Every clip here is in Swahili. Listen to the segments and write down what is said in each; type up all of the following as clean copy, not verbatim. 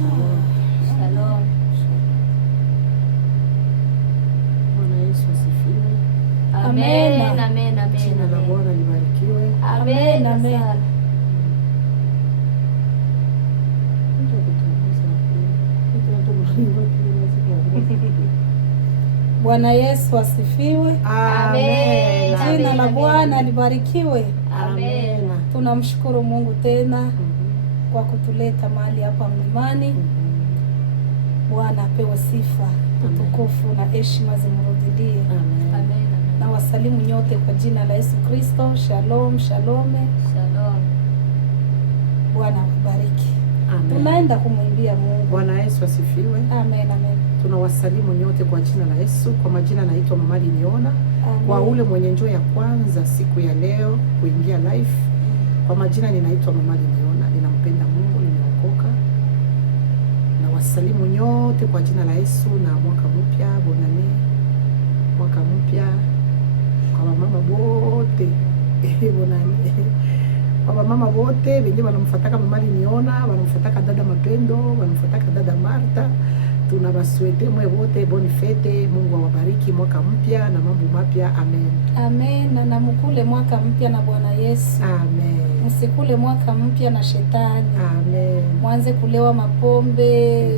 Shalom. Shalom. Bwana Yesu asifiwe. Amen. Amen. Amen. Jina la Bwana libarikiwe. Amen. Amen. Bwana Yesu asifiwe. Amen. Jina la Bwana libarikiwe. Amen. Tunamshukuru Mungu tena kwa kutuleta mahali hapa mlimani. Bwana apewe sifa, utukufu na heshima zimrudie. Amen. Na wasalimu nyote kwa jina la Yesu Kristo. Shalom, shalom. Shalom. Bwana akubariki. Amen. Tunaenda kumwimbia Mungu. Bwana Yesu asifiwe. Amen, amen. Tunawasalimu nyote kwa jina la Yesu. Kwa majina naitwa Mama Liniona. Amen. Kwa ule mwenye njoo ya kwanza siku ya leo kuingia live. Kwa majina ninaitwa Mama Liniona. Ninampenda Mungu, nimeokoka. Na wasalimu nyote kwa jina la Yesu na mwaka mpya, bonane. Mwaka mpya kwa mama wote. Bonane. Kwa mama wote wengine wanamfuataka Mama Liniona, wanamfuataka dada Mapendo, wanamfuataka dada Marta. Tunawaswete mwe wote boni fete. Mungu awabariki mwaka mpya na mambo mapya. Amen. Amen. Na mkule mwaka mpya na Bwana Yesu. Amen. Msikule mwaka mpya na shetani. Amen. Mwanze kulewa mapombe,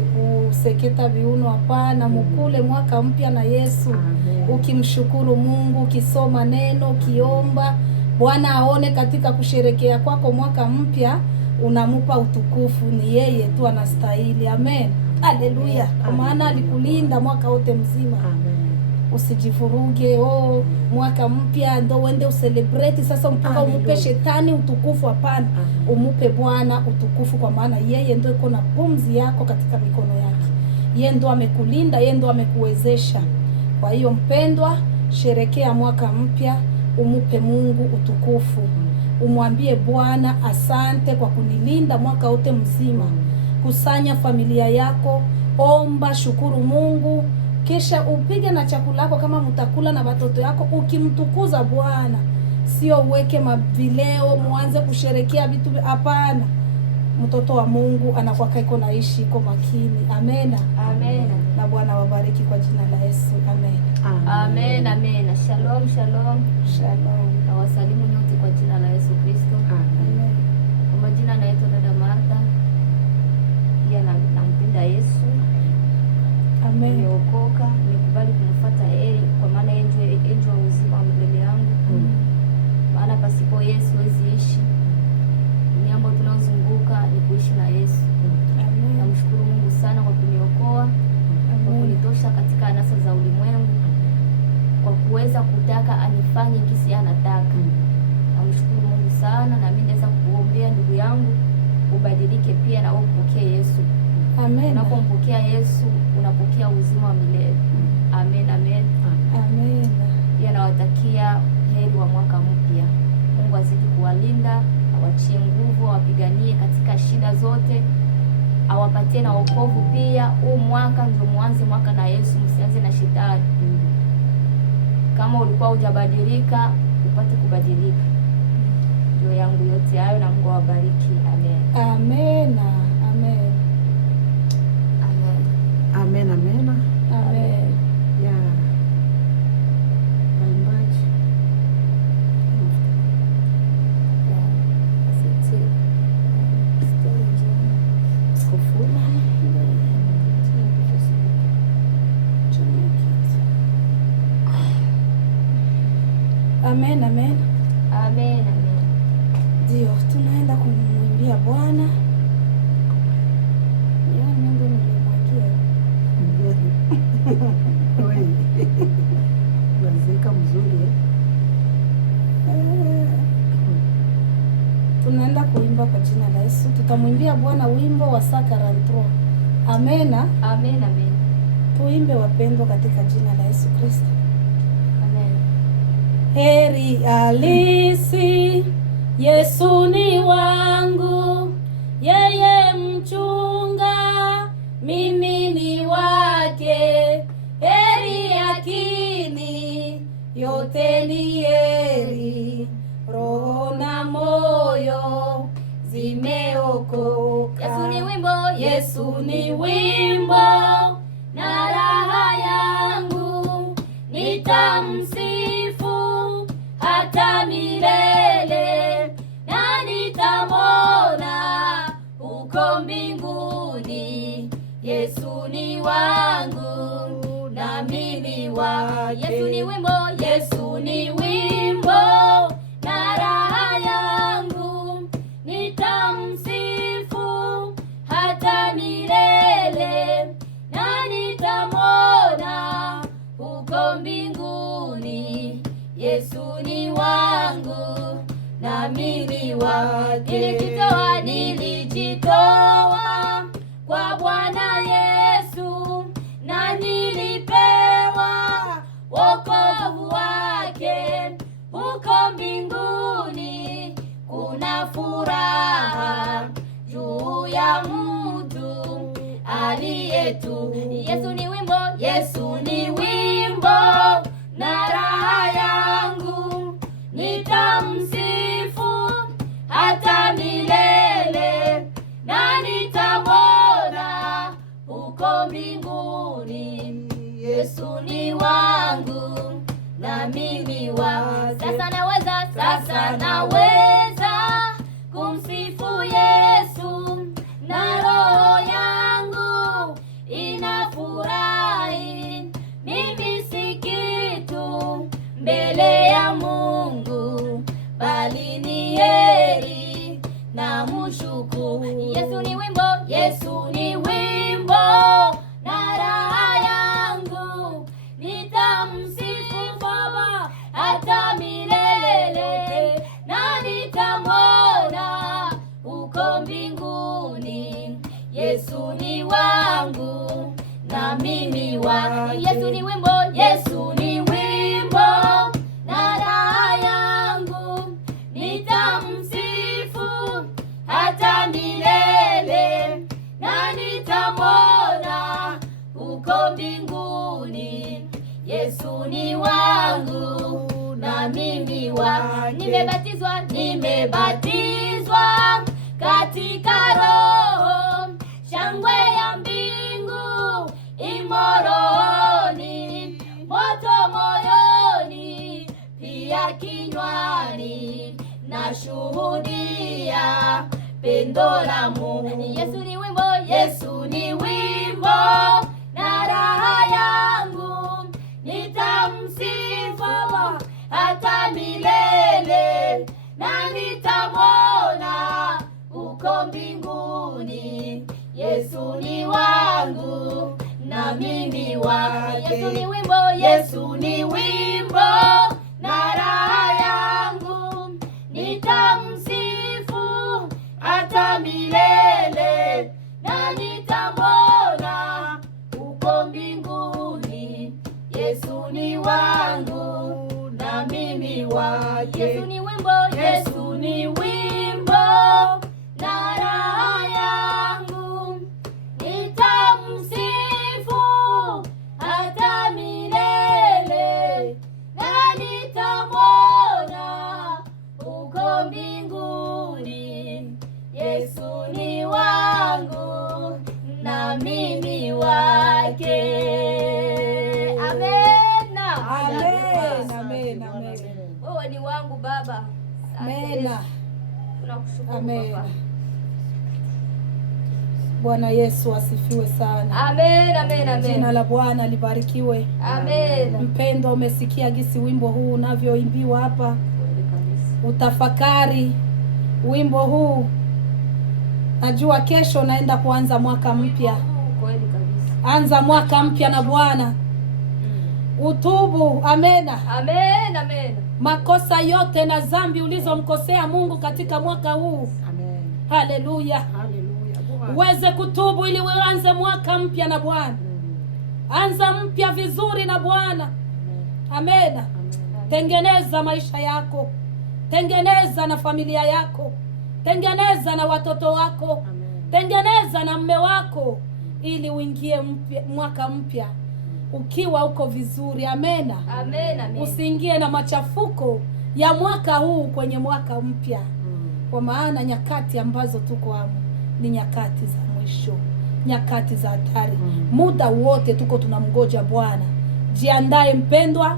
kuseketa viuno, hapana. Mkule mwaka mpya na Yesu. Amen. Ukimshukuru Mungu, ukisoma neno, ukiomba, Bwana aone katika kusherekea kwako mwaka mpya, unamupa utukufu. Ni yeye tu anastahili. Amen. Haleluya. Kwa maana alikulinda mwaka wote mzima. Amen. Usijivuruge, mwaka mpya ndo uende uselebrate sasa mpaka umupe shetani utukufu. Hapana. Umupe Bwana utukufu, kwa maana yeye ndo iko na pumzi yako katika mikono yake. Yeye ndo amekulinda, yeye ndo amekuwezesha. Kwa hiyo mpendwa, sherekea mwaka mpya, umupe Mungu utukufu. Umwambie Bwana, asante kwa kunilinda mwaka wote mzima. Kusanya familia yako, omba, shukuru Mungu, kisha upige na chakula yako kama mtakula na watoto yako, ukimtukuza Bwana. Sio uweke mavileo muanze kusherekea vitu, hapana. Mtoto wa Mungu anakuwa kaiko naishi iko makini. Amen. Amen. Na Bwana wabariki kwa jina la Yesu. Amen. Amen. Amen. Shalom. Shalom. Shalom. Na wasalimu nyote kwa jina la Yesu Kristo. Amen. Kwa majina naitwa dada Marta. Pia nampenda Yesu. Amen. Nimeokoka, nimekubali kumfuata yeye kwa maana yeye ndiye uzima wa milele yangu. Maana pasipo Yesu siwezi ishi. Dunia ambayo tunazunguka ni kuishi na Yesu. Amen. Namshukuru Mungu sana kwa kuniokoa, kwa kunitosha katika anasa za ulimwengu, kwa kuweza kutaka anifanye kisi anataka. Namshukuru Mungu sana, na mimi naweza kuombea ndugu yangu ubadilike pia na wewe upokee Yesu. Amen. Unapompokea Yesu unapokea uzima wa milele. Amen. Amen. Amen. Pia nawatakia heri wa mwaka mpya. Mungu azidi kuwalinda, awachie nguvu, awapiganie katika shida zote, awapatie na wokovu pia. Huu mwaka ndio mwanze mwaka na Yesu, msianze na shetani. Kama ulikuwa hujabadilika, upate kubadilika. Ndio yangu yote hayo, na Mungu awabariki. Amen. Amen. Amen. Amen. Amen. Amen. Ya. Waimbaji. Amen. Amen. Amen. Amen. Ndio, tunaenda kumwimbia Bwana. Mungu nilimwagia. Wewe. Lazika mzuri. Tunaenda kuimba kwa jina la Yesu. Tutamwimbia Bwana wimbo wa Sakarantro. Amen. Amen. Amen. Tuimbe wapendwa katika jina la Yesu Kristo. Amen. Heri halisi, Yesu ni wangu, yeye mchunga, mimi ni wake. Heri yakini, yote ni heri, roho na moyo zimeokoka. Yesu ni wimbo, Yesu ni wimbo na raha yangu, nitamsifu hata milele, na nitamwona huko mbinguni. Yesu ni wangu nami ni wake. Yesu ni wimbo, Yesu ni wimbo na raha yangu, nitamsifu hata milele, na nitamwona huko mbinguni. Yesu ni wangu nami ni wake. Nilijitoa kwa Bwana Yesu, na nilipewa wokovu wake. Huko mbinguni kuna furaha juu ya mtu aliyetu. Yesu ni wimbo, Yesu ni wimbo na raha yangu, nitamsifu hata milele, na nitamwona huko mbinguni. Yesu ni wangu nami ni wake. Sasa naweza kumsifu Yesu, na roho yangu inafurahi. Mimi si kitu mbele ya Mungu, bali ni heri na mshukuru. Yesu ni wimbo, Yesu ni wimbo na raha yangu, nitamsifu Baba hata milele, na nitamwona huko mbinguni. Yesu ni wangu na mimi wake. Yesu ni wimbo, Yesu ni wimbo na raha yangu, nitamsifu hata milele, na nitamwona huko mbinguni. Yesu ni wangu na mimi wake. Nimebatizwa katika Roho, shangwe ya mbingu imo rohoni, moto moyoni pia kinywani, nashuhudia pendo la Mungu. Yesu ni wimbo, Yesu ni wimbo na raha yangu, nitamsifu hata milele, na nitamwona huko mbinguni. Yesu ni wangu na mimi wake. Yesu ni wimbo, Yesu ni wimbo na raha yangu, nitamsifu hata milele, na nitamwona huko mbinguni. Yesu ni wangu na mimi wake. Yesu ni wimbo, Yesu ni wimbo na raha yangu, nitamsifu hata milele, na nitamwona huko mbinguni. Yesu ni wangu na mimi wake. Amen. Amen, amen, amen. Wewe ni wangu Baba. Amen. Tunakushukuru Amen. Baba. Bwana Yesu asifiwe sana. Amen, amen, amen. Jina la Bwana libarikiwe. Amen. Mpendwa, umesikia gisi wimbo huu unavyoimbiwa hapa. Utafakari wimbo huu. Najua kesho naenda kuanza mwaka mpya. Kweli kabisa. Anza mwaka mpya na Bwana. Utubu. Amena. Amen, amen. Makosa yote na dhambi ulizomkosea Mungu katika mwaka huu. Amen. Haleluya. Haleluya. Uweze kutubu ili uanze mwaka mpya na Bwana. Anza mpya vizuri na Bwana. Amena. Tengeneza maisha yako. Tengeneza na familia yako. Tengeneza na watoto wako. Tengeneza na mme wako ili uingie mwaka mpya ukiwa uko vizuri. Amena. Amen, amen. Usiingie na machafuko ya mwaka huu kwenye mwaka mpya. kwa maana nyakati ambazo tuko hapo ni nyakati za mwisho, nyakati za hatari. Muda wote tuko tunamgoja Bwana. Jiandae mpendwa,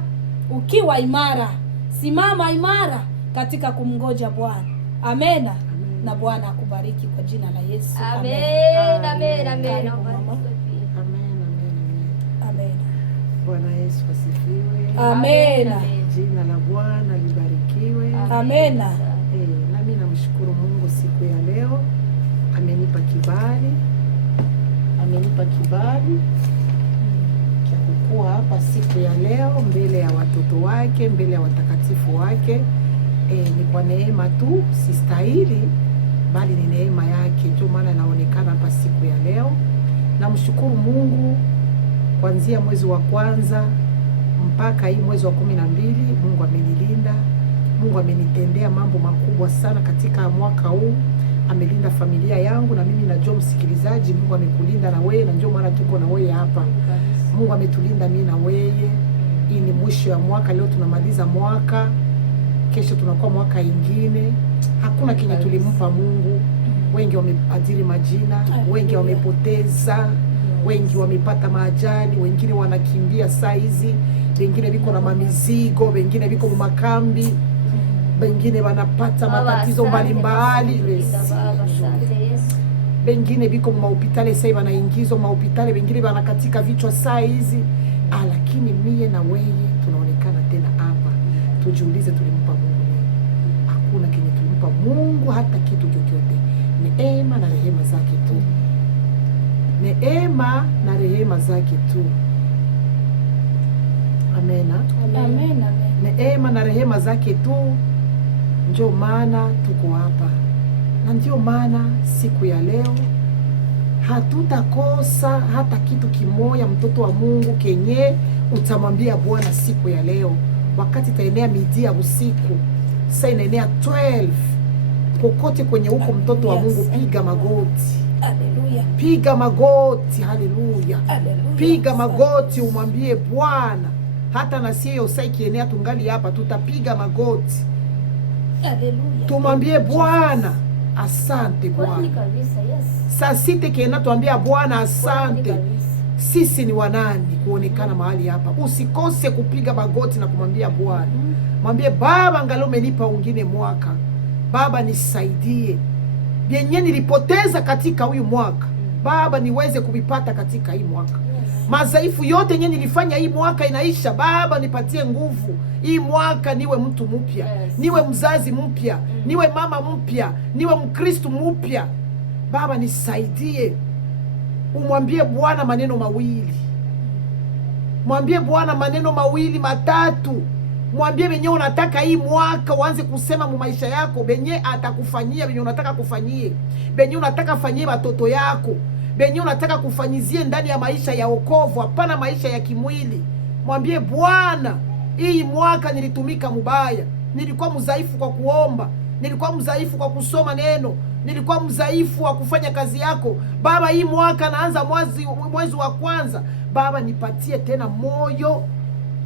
ukiwa imara, simama imara katika kumgoja Bwana. Amena. Na Bwana akubariki kwa jina la Yesu. Amen. Amen. Amen. Amen. Bwana Yesu asifiwe. Amen. Jina la Bwana libarikiwe. Amen. Nami namshukuru Mungu siku ya leo, amenipa kibali cha kukua hapa siku ya leo mbele ya watoto wake, mbele ya watakatifu wake. Ni kwa neema tu, sistahili, bali ni neema yake, ndio maana naonekana hapa siku ya leo. Namshukuru Mungu kuanzia mwezi wa kwanza mpaka hii mwezi wa 12, Mungu amenilinda. Mungu amenitendea mambo makubwa sana katika mwaka huu. Amelinda familia yangu, na mimi najua msikilizaji, Mungu amekulinda na wewe, na ndio maana tuko na wewe hapa. Mungu ametulinda mimi na wewe. Hii ni mwisho ya mwaka, leo tunamaliza mwaka, kesho tunakuwa mwaka ingine. Hakuna kenye tulimpa Mungu. Wengi wameadhiri majina, wengi wamepoteza, wengi wamepata maajali, wengine wanakimbia saa hizi, wengine biko na mamizigo, wengine biko makambi, wengine wanapata matatizo mbalimbali, wengine biko mahopitali sasa wanaingizwa mahopitali, wengine wanakatika vichwa saa hizi. Lakini mie na wewe tunaonekana tena hapa. Tujiulize, tulimpa Mungu nini? Hakuna kenye tulimpa Mungu, hata kitu chochote. Neema na rehema zake tu, neema na rehema zake tu. Amena. Amen. Neema na rehema zake tu, ndio maana tuko hapa, na ndio maana siku ya leo hatutakosa hata kitu kimoya, mtoto wa Mungu, kenye utamwambia Bwana siku ya leo. Wakati itaenea midi ya usiku, sasa inaenea 12, kokote kwenye huko, mtoto wa Mungu, piga magoti. Haleluya. Piga magoti. Haleluya. Piga magoti, umwambie Bwana. Hata na sio sasa ikienea tungali hapa, tutapiga magoti. Haleluya. Tumwambie Bwana asante Bwana. Saa sita kienda tuambia Bwana asante. Sisi ni wanani kuonekana mahali hapa? Usikose kupiga magoti na kumwambia Bwana. Mwambie Baba, angalau umenipa wengine mwaka. Baba nisaidie. Vyenye nilipoteza katika huyu mwaka, Baba niweze kuvipata katika hii mwaka. Madhaifu yote yenye nilifanya hii mwaka inaisha, Baba nipatie nguvu. Hii mwaka niwe mtu mpya, niwe mzazi mpya, niwe mama mpya, niwe Mkristo mpya. Baba nisaidie. Umwambie Bwana maneno mawili. Mwambie Bwana maneno mawili matatu. Mwambie benye unataka hii mwaka uanze kusema mu maisha yako, benye atakufanyia benye unataka kufanyie, benye unataka fanyie watoto yako, benye unataka kufanyizie ndani ya maisha ya wokovu, hapana maisha ya kimwili. Mwambie Bwana, hii mwaka nilitumika mubaya, nilikuwa mzaifu kwa kuomba, nilikuwa mzaifu kwa kusoma neno, nilikuwa mzaifu wa kufanya kazi yako. Baba, hii mwaka naanza mwezi wa kwanza, Baba nipatie tena moyo,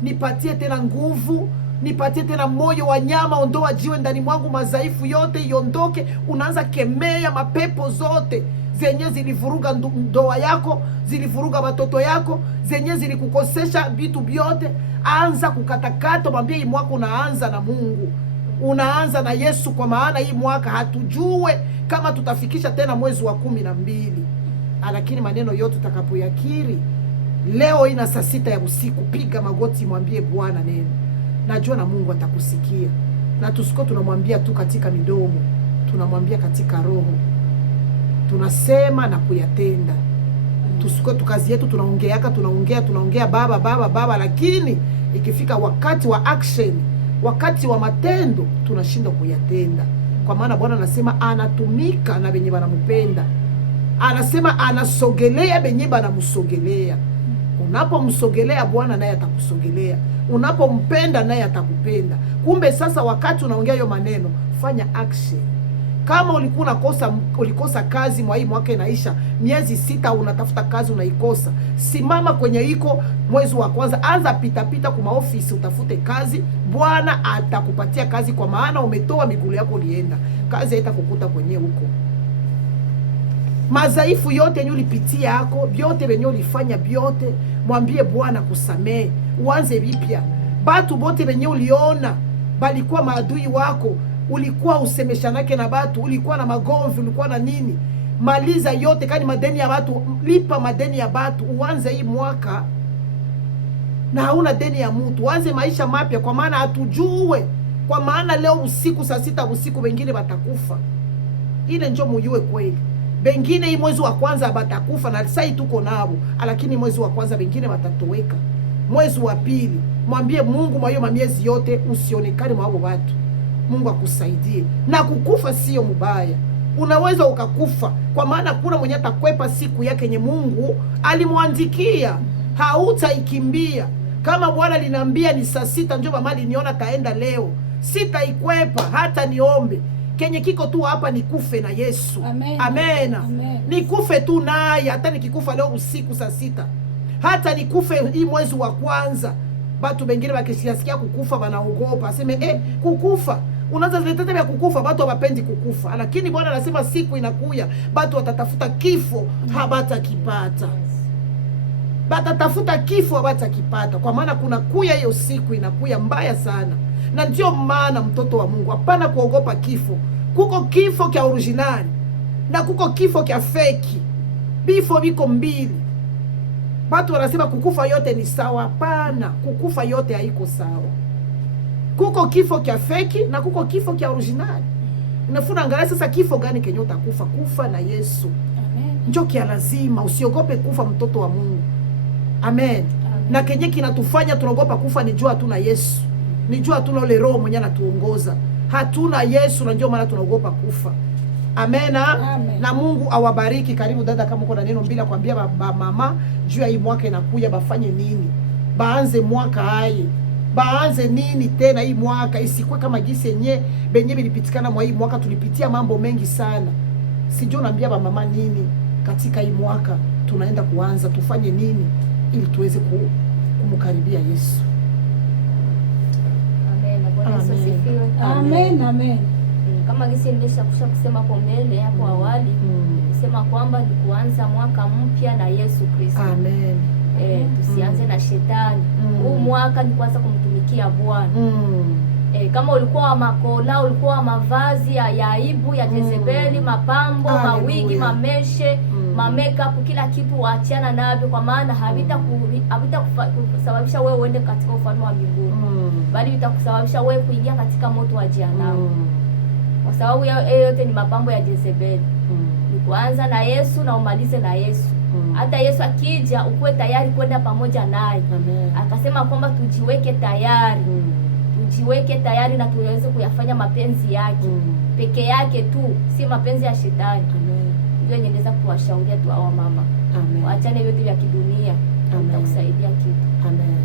nipatie tena nguvu, nipatie tena moyo wa nyama. Ondoa jiwe ndani mwangu, madhaifu yote iondoke. Unaanza kemea mapepo zote zenye zilivuruga ndoa yako, zilivuruga watoto yako, zenye zilikukosesha vitu vyote. Anza kukatakata. Mwambie hii mwaka unaanza na Mungu, unaanza na Yesu, kwa maana hii mwaka hatujue kama tutafikisha tena mwezi wa 12. Lakini maneno yote utakapoyakiri leo ina saa 6 ya usiku, piga magoti, mwambie Bwana neno. Najua na Mungu atakusikia. Na tusiko tunamwambia tu katika midomo, tunamwambia katika roho. Tunasema na kuyatenda. Tusiko tukazi yetu tunaongea baba, lakini ikifika wakati wa action, wakati wa matendo, tunashinda kuyatenda. Kwa maana Bwana anasema anatumika na benye banamupenda. Anasema anasogelea benye banamsogelea. Unapomsogelea Bwana naye atakusogelea. Unapompenda naye atakupenda. Kumbe sasa wakati unaongea hiyo maneno, fanya action. Kama ulikosa kazi mwa hii mwaka inaisha, miezi 6 unatafuta kazi unaikosa, simama kwenye iko mwezi wa kwanza, anza pita kwa maofisi utafute kazi. Bwana atakupatia kazi, kwa maana umetoa miguu yako ulienda. Kazi haitakukuta kwenye huko. Madhaifu yote yenye ulipitia yako, vyote venye ulifanya vyote, mwambie Bwana kusamee, uanze vipya. Batu bote venye uliona balikuwa maadui wako, ulikuwa usemeshanake na batu, ulikuwa na magomvi, ulikuwa na nini, maliza yote. Kani madeni ya batu, lipa madeni ya batu. Uanze hii mwaka na hauna deni ya mtu, uanze maisha mapya, kwa maana hatujue. Kwa maana leo usiku saa 6 usiku wengine batakufa. Ile njo mujue kweli. Bengine hii mwezi wa kwanza batakufa na sasa tuko nabo, lakini mwezi wa kwanza bengine batatoweka. Mwezi wa pili, mwambie Mungu mwa hiyo miezi yote usionekane mwa hao watu. Mungu akusaidie. Na kukufa sio mbaya. Unaweza ukakufa, kwa maana kuna mwenye atakwepa siku yake yenye Mungu alimwandikia. Hautaikimbia. Kama Bwana linaambia ni saa 6 njoo mama niona taenda leo, sitaikwepa hata niombe. Kenye kiko tu hapa ni kufe na Yesu. Amen. Amen. Amen. Nikufe tu naye, hata nikikufa leo usiku saa 6. Hata nikufe hii mwezi wa kwanza. Batu bengine bakisikia kukufa wanaogopa. Aseme kukufa. Unaanza ziletete vya kukufa, batu hawapendi kukufa. Lakini Bwana anasema siku inakuya, batu watatafuta kifo, habatakipata. Batatafuta kifo, habatakipata. Kwa maana kuna kuya hiyo siku inakuya mbaya sana. Na ndio maana mtoto wa Mungu, hapana kuogopa kifo. Kuko kifo kia originali na kuko kifo kia feki. Bifo biko mbili. Watu wanasema kukufa yote ni sawa. Hapana, kukufa yote haiko sawa. Kuko kifo kia feki na kuko kifo kia originali. Unafuna angalia sasa kifo gani kenye utakufa. Kufa na Yesu. Amen. Njoo kia lazima, usiogope kufa mtoto wa Mungu. Amen. Amen. Na kenye kinatufanya tunaogopa kufa ni jua hatuna Yesu. Nijua hatuna ule roho mwenye anatuongoza. Hatuna Yesu na ndio maana tunaogopa kufa. Amen. Amen. Na Mungu awabariki. Karibu dada, kama uko na neno mbili kuambia mama juu ya hii mwaka inakuja, bafanye nini? Baanze mwaka hai. Baanze nini tena hii mwaka? Isikwe kama gisi yenye benye bilipitikana mwa hii mwaka, tulipitia mambo mengi sana. Sijui naambia mama nini katika hii mwaka tunaenda kuanza, tufanye nini ili tuweze kumkaribia Yesu. Amen. Amen. Kama gisi nimeshakusha kusema kwa mbele hapo awali, kusema kwamba ni kuanza mwaka mpya na Yesu Kristo. Amen. Tusianze na shetani. Huu mwaka ni kuanza kumtumikia Bwana. Kama ulikuwa wa makola, ulikuwa wa mavazi ya aibu ya Jezebeli, mapambo, mawigi, mameshe, makeup, kila kitu waachana navyo, kwa maana havitakusababisha wewe uende katika ufalme wa mbinguni. Bali itakusababisha wewe kuingia katika moto wa jehanamu. Kwa sababu yote ni mapambo ya Jezebeli. Ni kuanza na Yesu na umalize na Yesu. Hata Yesu akija ukuwe tayari kwenda pamoja naye. Akasema kwamba tujiweke tayari. Tujiweke tayari na tuweze kuyafanya mapenzi yake. Peke yake tu, si mapenzi ya shetani. Ndio niendeza kuwashauria tu hawa mama. Waachane vyote vya kidunia. Itakusaidia kitu. Amen.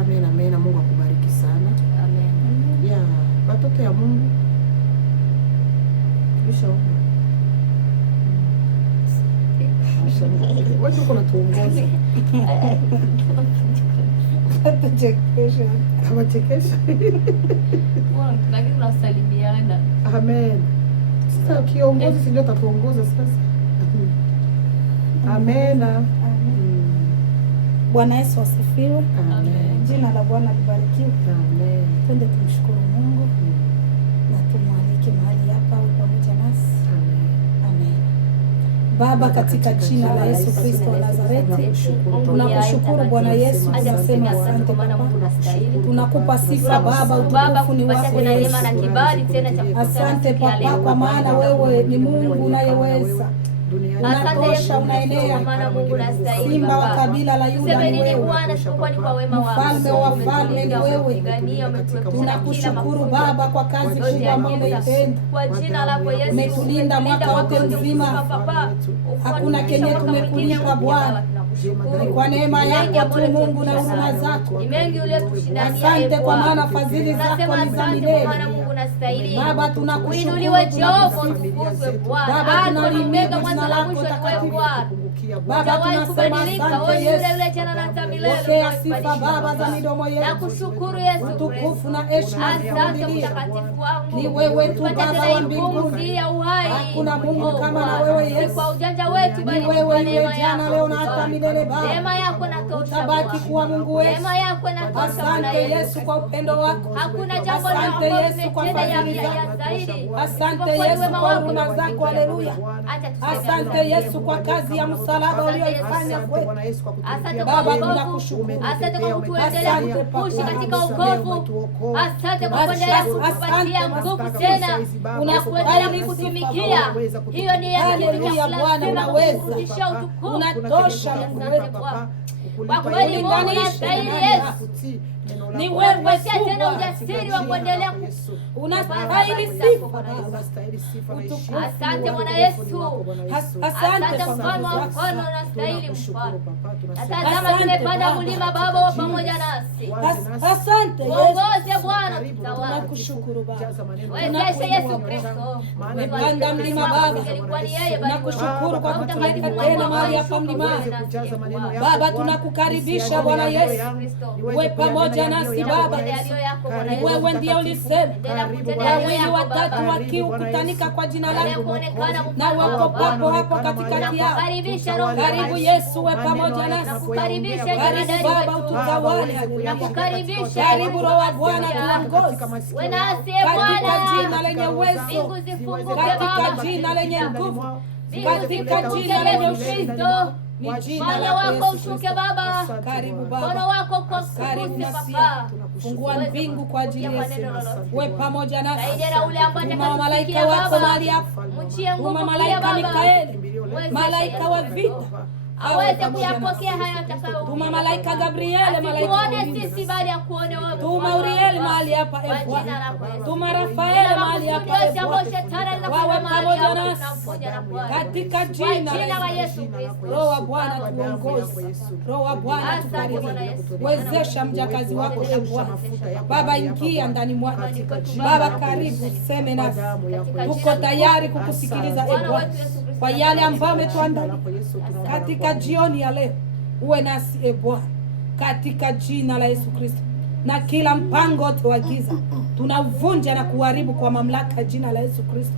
Amen. Amen. Mungu akubariki sana. Amen. Ya, watoto ya Mungu. Bishaomba. Wewe uko natuongoza. Atachekesha. Hawachekesha. Lakini tunasalimiana. Amen. Sasa kiongozi si ndio atatuongoza sasa. Amen. Bwana Yesu asifiwe. Amen. Jina la Bwana libarikiwe. Amen. Twende tumshukuru Mungu na tumwalike mahali hapa pamoja nasi. Amen. Baba, katika jina la Yesu Kristo wa Nazareti, tunakushukuru Bwana Yesu, tunasema asante Baba. Tunakupa sifa Baba, utukufu ni wako Yesu. Asante Papa, kwa maana wewe ni Mungu unayeweza. Unatosha, unaenea. Simba wa kabila la Yuda ni wewe. Mfalme wa wafalme ni wewe. Tunakushukuru Baba kwa kazi kubwa ambayo umeitenda. Umetulinda mwaka wote mzima. Hakuna kenye tumekulipa Bwana. Ni kwa neema yako tu Mungu na huruma zako. Asante kwa maana fadhili zako ni za milele. unastahili. Baba tunakushukuru, Uinuliwe Jehova, utukuzwe Bwana. Baba Tunalimbega tunaliinua mwanzo jina na lako mwisho ni wewe takatifu. Bwana. Baba Hujawahi tunasema kubadilika, asante wewe yule Yesu. yule jana na hata milele. Pokea sifa Baba za midomo yetu. Nakushukuru Yesu Utukufu Kristo. na heshima Asante zikurudilie. mtakatifu wangu. Ni wewe tu Tupate Baba tena wa hii pumzi mbinguni. ya uhai. Hakuna Mungu Oh, kama na Bwana. wewe Si Yesu. kwa ujanja wetu Ni bali wewe kwa yule neema jana, yako. leo na hata milele Baba. Neema yako inatosha Utabaki Bwana. kuwa Mungu wetu. Neema yako inatosha Bwana Asante Yesu. Yesu kwa upendo wako. Hakuna jambo Asante ambalo Yesu kwa limetenda ya fadhili zako. zaidi. Asante Isipokuwa Yesu wema kwa wako huruma na zako. Haleluya. Acha tuseme Asante Yesu kwa kazi ya msalaba uliyoifanya kwetu. Asante Baba, kwa tunakushukuru. wokovu. Asante kwa kutuendelea Asante kupushi Baba. katika wokovu. Asante kwa kuendelea kutupatia nguvu tena na kuendelea kukutumikia. Hiyo ni ya kitu cha Haleluya Bwana, unaweza. kurudishia utukufu. Unatosha Mungu wetu. Kwa kweli Mungu unastahili Yesu. Ni wewe Patia tu tena Bwana. ujasiri wa kuendelea Unastahili sifa Baba. Asante Bwana Yesu. Asante Asante kwa mfalme wa nguvu zako. mfalme, unastahili mfalme. Tazama Asante tumepanda Baba. mlima Baba wa pamoja nasi. Asante Yesu. Uongoze Bwana, tutawala. Tunakushukuru Baba. Wezeshe Yesu Kristo. Umepanda mlima Baba. Ilikuwa ni yeye bali Nakushukuru kwa kutuleta tena mahali hapa mlimani. Baba, tunakukaribisha Bwana Yesu. Uwe pamoja nasi Baba. Wewe ndiye ulisema wawili watatu wakiukutanika kwa jina lako, na wako papo hapo katikati yao. Karibu Yesu, uwe pamoja nasi. Karibu Baba, ututawale. Karibu Roho wa Bwana, tuongoze katika jina lenye uwezo, katika jina lenye nguvu, katika jina lenye ushindi. Ni jina Bwana lako wako Yesu ushuke Kristo. Baba. Karibu Mkono Baba. wako Karibu kukuse Masia. Baba. Fungua mbingu kwa ajili yetu. Uwe pamoja nasi. Saidira ule ambaye Tuma malaika atakayetufikia wako mahali Baba. hapa. Mchie nguvu Tuma pia malaika Baba. Mikaeli, malaika wa vita Aweze kuyapokea haya atakayo. Tuma malaika Gabriele, malaika Tuone sisi bali ya kuone wewe. Tuma Urieli mahali hapa Kwa e jina Bwana. lako Yesu. Tuma Rafaeli mahali hapa e Jambo Bwana. shetani Wawe linafanya mahali pamoja hapa nasi tunamponya na Bwana. katika Kwa jina jina la la Yesu Kristo. Roho wa Bwana tuongoze. Roho wa Bwana Asante Bwana tubariki. Yesu. Wezesha mjakazi wako e Bwana. Baba, ingia ndani mwake. Baba, karibu seme nasi. Tuko tayari kukusikiliza e Bwana kwa yale ambayo umetuandalia katika jioni ya leo. Uwe nasi e Bwana katika jina la Yesu Kristo, na kila mpango wote wa giza tunavunja na kuharibu kwa mamlaka ya jina la Yesu Kristo.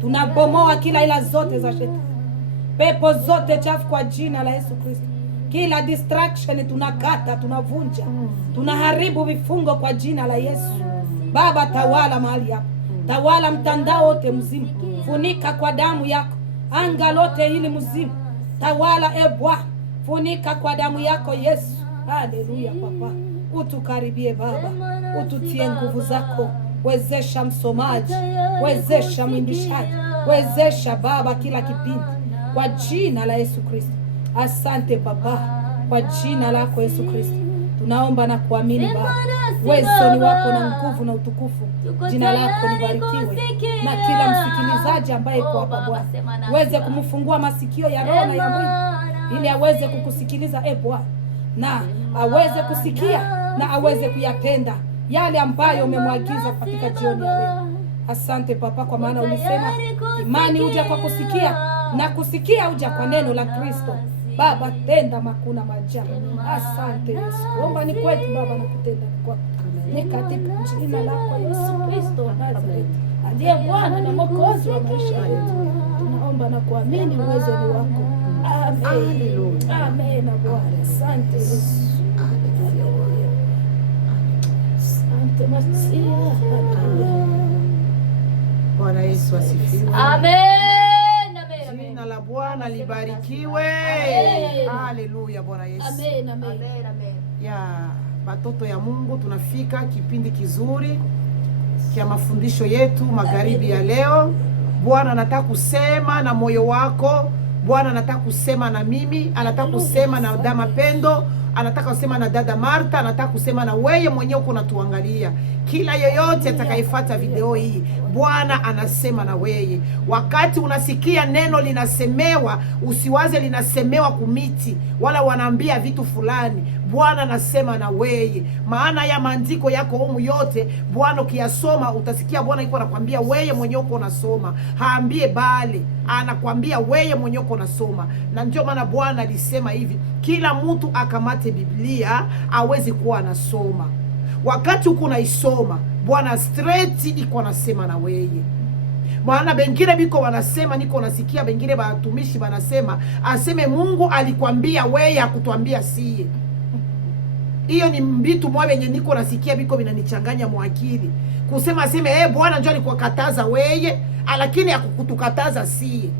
Tunabomoa kila ila zote za shetani, pepo zote chafu kwa jina la Yesu Kristo. Kila distraction tunakata, tunavunja, tunaharibu vifungo kwa jina la Yesu. Baba, tawala mahali hapa, tawala mtandao wote mzima, funika kwa damu yako anga lote hili mzima, tawala e Bwana, funika kwa damu yako Yesu. Haleluya Papa, utukaribie Baba, ututie nguvu zako. Wezesha msomaji, wezesha mwimbishaji, wezesha Baba kila kipindi kwa jina la Yesu Kristo. Asante Baba, kwa jina lako Yesu Kristo tunaomba na kuamini Baba. Uwezo ni wako na nguvu na utukufu. Jina lako libarikiwe, na kila msikilizaji ambaye yuko hapa Bwana, uweze kumfungua masikio ya roho na ya mwili ili aweze kukusikiliza e Bwana, na aweze kusikia na aweze kuyatenda yale ambayo umemwagiza katika jioni ya leo. Asante Papa, kwa maana ulisema imani huja kwa kusikia na kusikia huja kwa neno la Kristo. Baba, tenda makuna maajabu. Asante Yesu, omba ni kwetu Baba na kutenda kwako, ni katika jina lako Yesu Kristo wa Nazareti, aliye Bwana na Mwokozi wa maisha yetu. Tunaomba na kuamini, uwezo ni wako. Amen. Amen na Bwana. Asante Yesu. Asante Masia. Bwana Yesu asifiwe. Amen. Jina la Bwana libarikiwe. Haleluya, Bwana Yesu. Amen. Amen. Ya batoto ya Mungu, tunafika kipindi kizuri kia mafundisho yetu magharibi ya leo. Bwana anataka kusema na moyo wako. Bwana anataka kusema na mimi, anataka kusema na dada Mapendo, anataka kusema na dada Marta, anataka kusema na wewe mwenyewe uko unatuangalia. Kila yoyote atakayefuata video hii, Bwana anasema na wewe. Wakati unasikia neno linasemewa, usiwaze linasemewa kumiti wala wanaambia vitu fulani. Bwana anasema na weye. Maana ya maandiko yako humu yote Bwana ukiyasoma utasikia Bwana iko anakuambia weye mwenyewe uko unasoma, haambie bali anakuambia weye mwenyewe uko unasoma. Na ndio maana Bwana alisema hivi, kila mtu akamate Biblia awezi kuwa anasoma. Wakati uko unaisoma Bwana straight iko anasema na weye. Maana bengine biko wanasema, niko nasikia bengine batumishi wanasema aseme Mungu alikwambia weye, hakutuambia sie. Hiyo ni mbitu mwa wenye niko nasikia biko vinanichanganya mwakili. Kusema aseme Bwana njoo alikukataza weye, lakini hakukutukataza sie.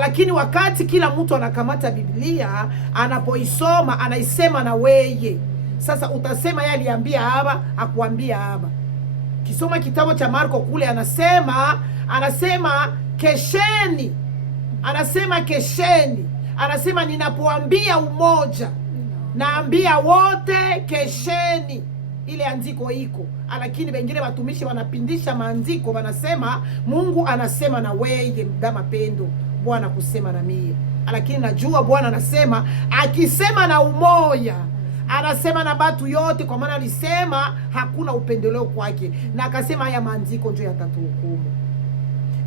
Lakini wakati kila mtu anakamata Biblia, anapoisoma anaisema na weye. Sasa utasema yeye aliambia haba, hakuambia haba. Kisoma kitabu cha Marko kule anasema kesheni. Anasema kesheni. Anasema ninapoambia umoja, naambia wote kesheni. Ile andiko iko. Lakini wengine watumishi wanapindisha maandiko, wanasema Mungu anasema na weye mdama pendo, Bwana kusema na mie. Lakini najua Bwana anasema akisema na umoja, anasema na batu yote, kwa maana alisema hakuna upendeleo kwake. Na akasema haya maandiko ndio yatatuhukumu.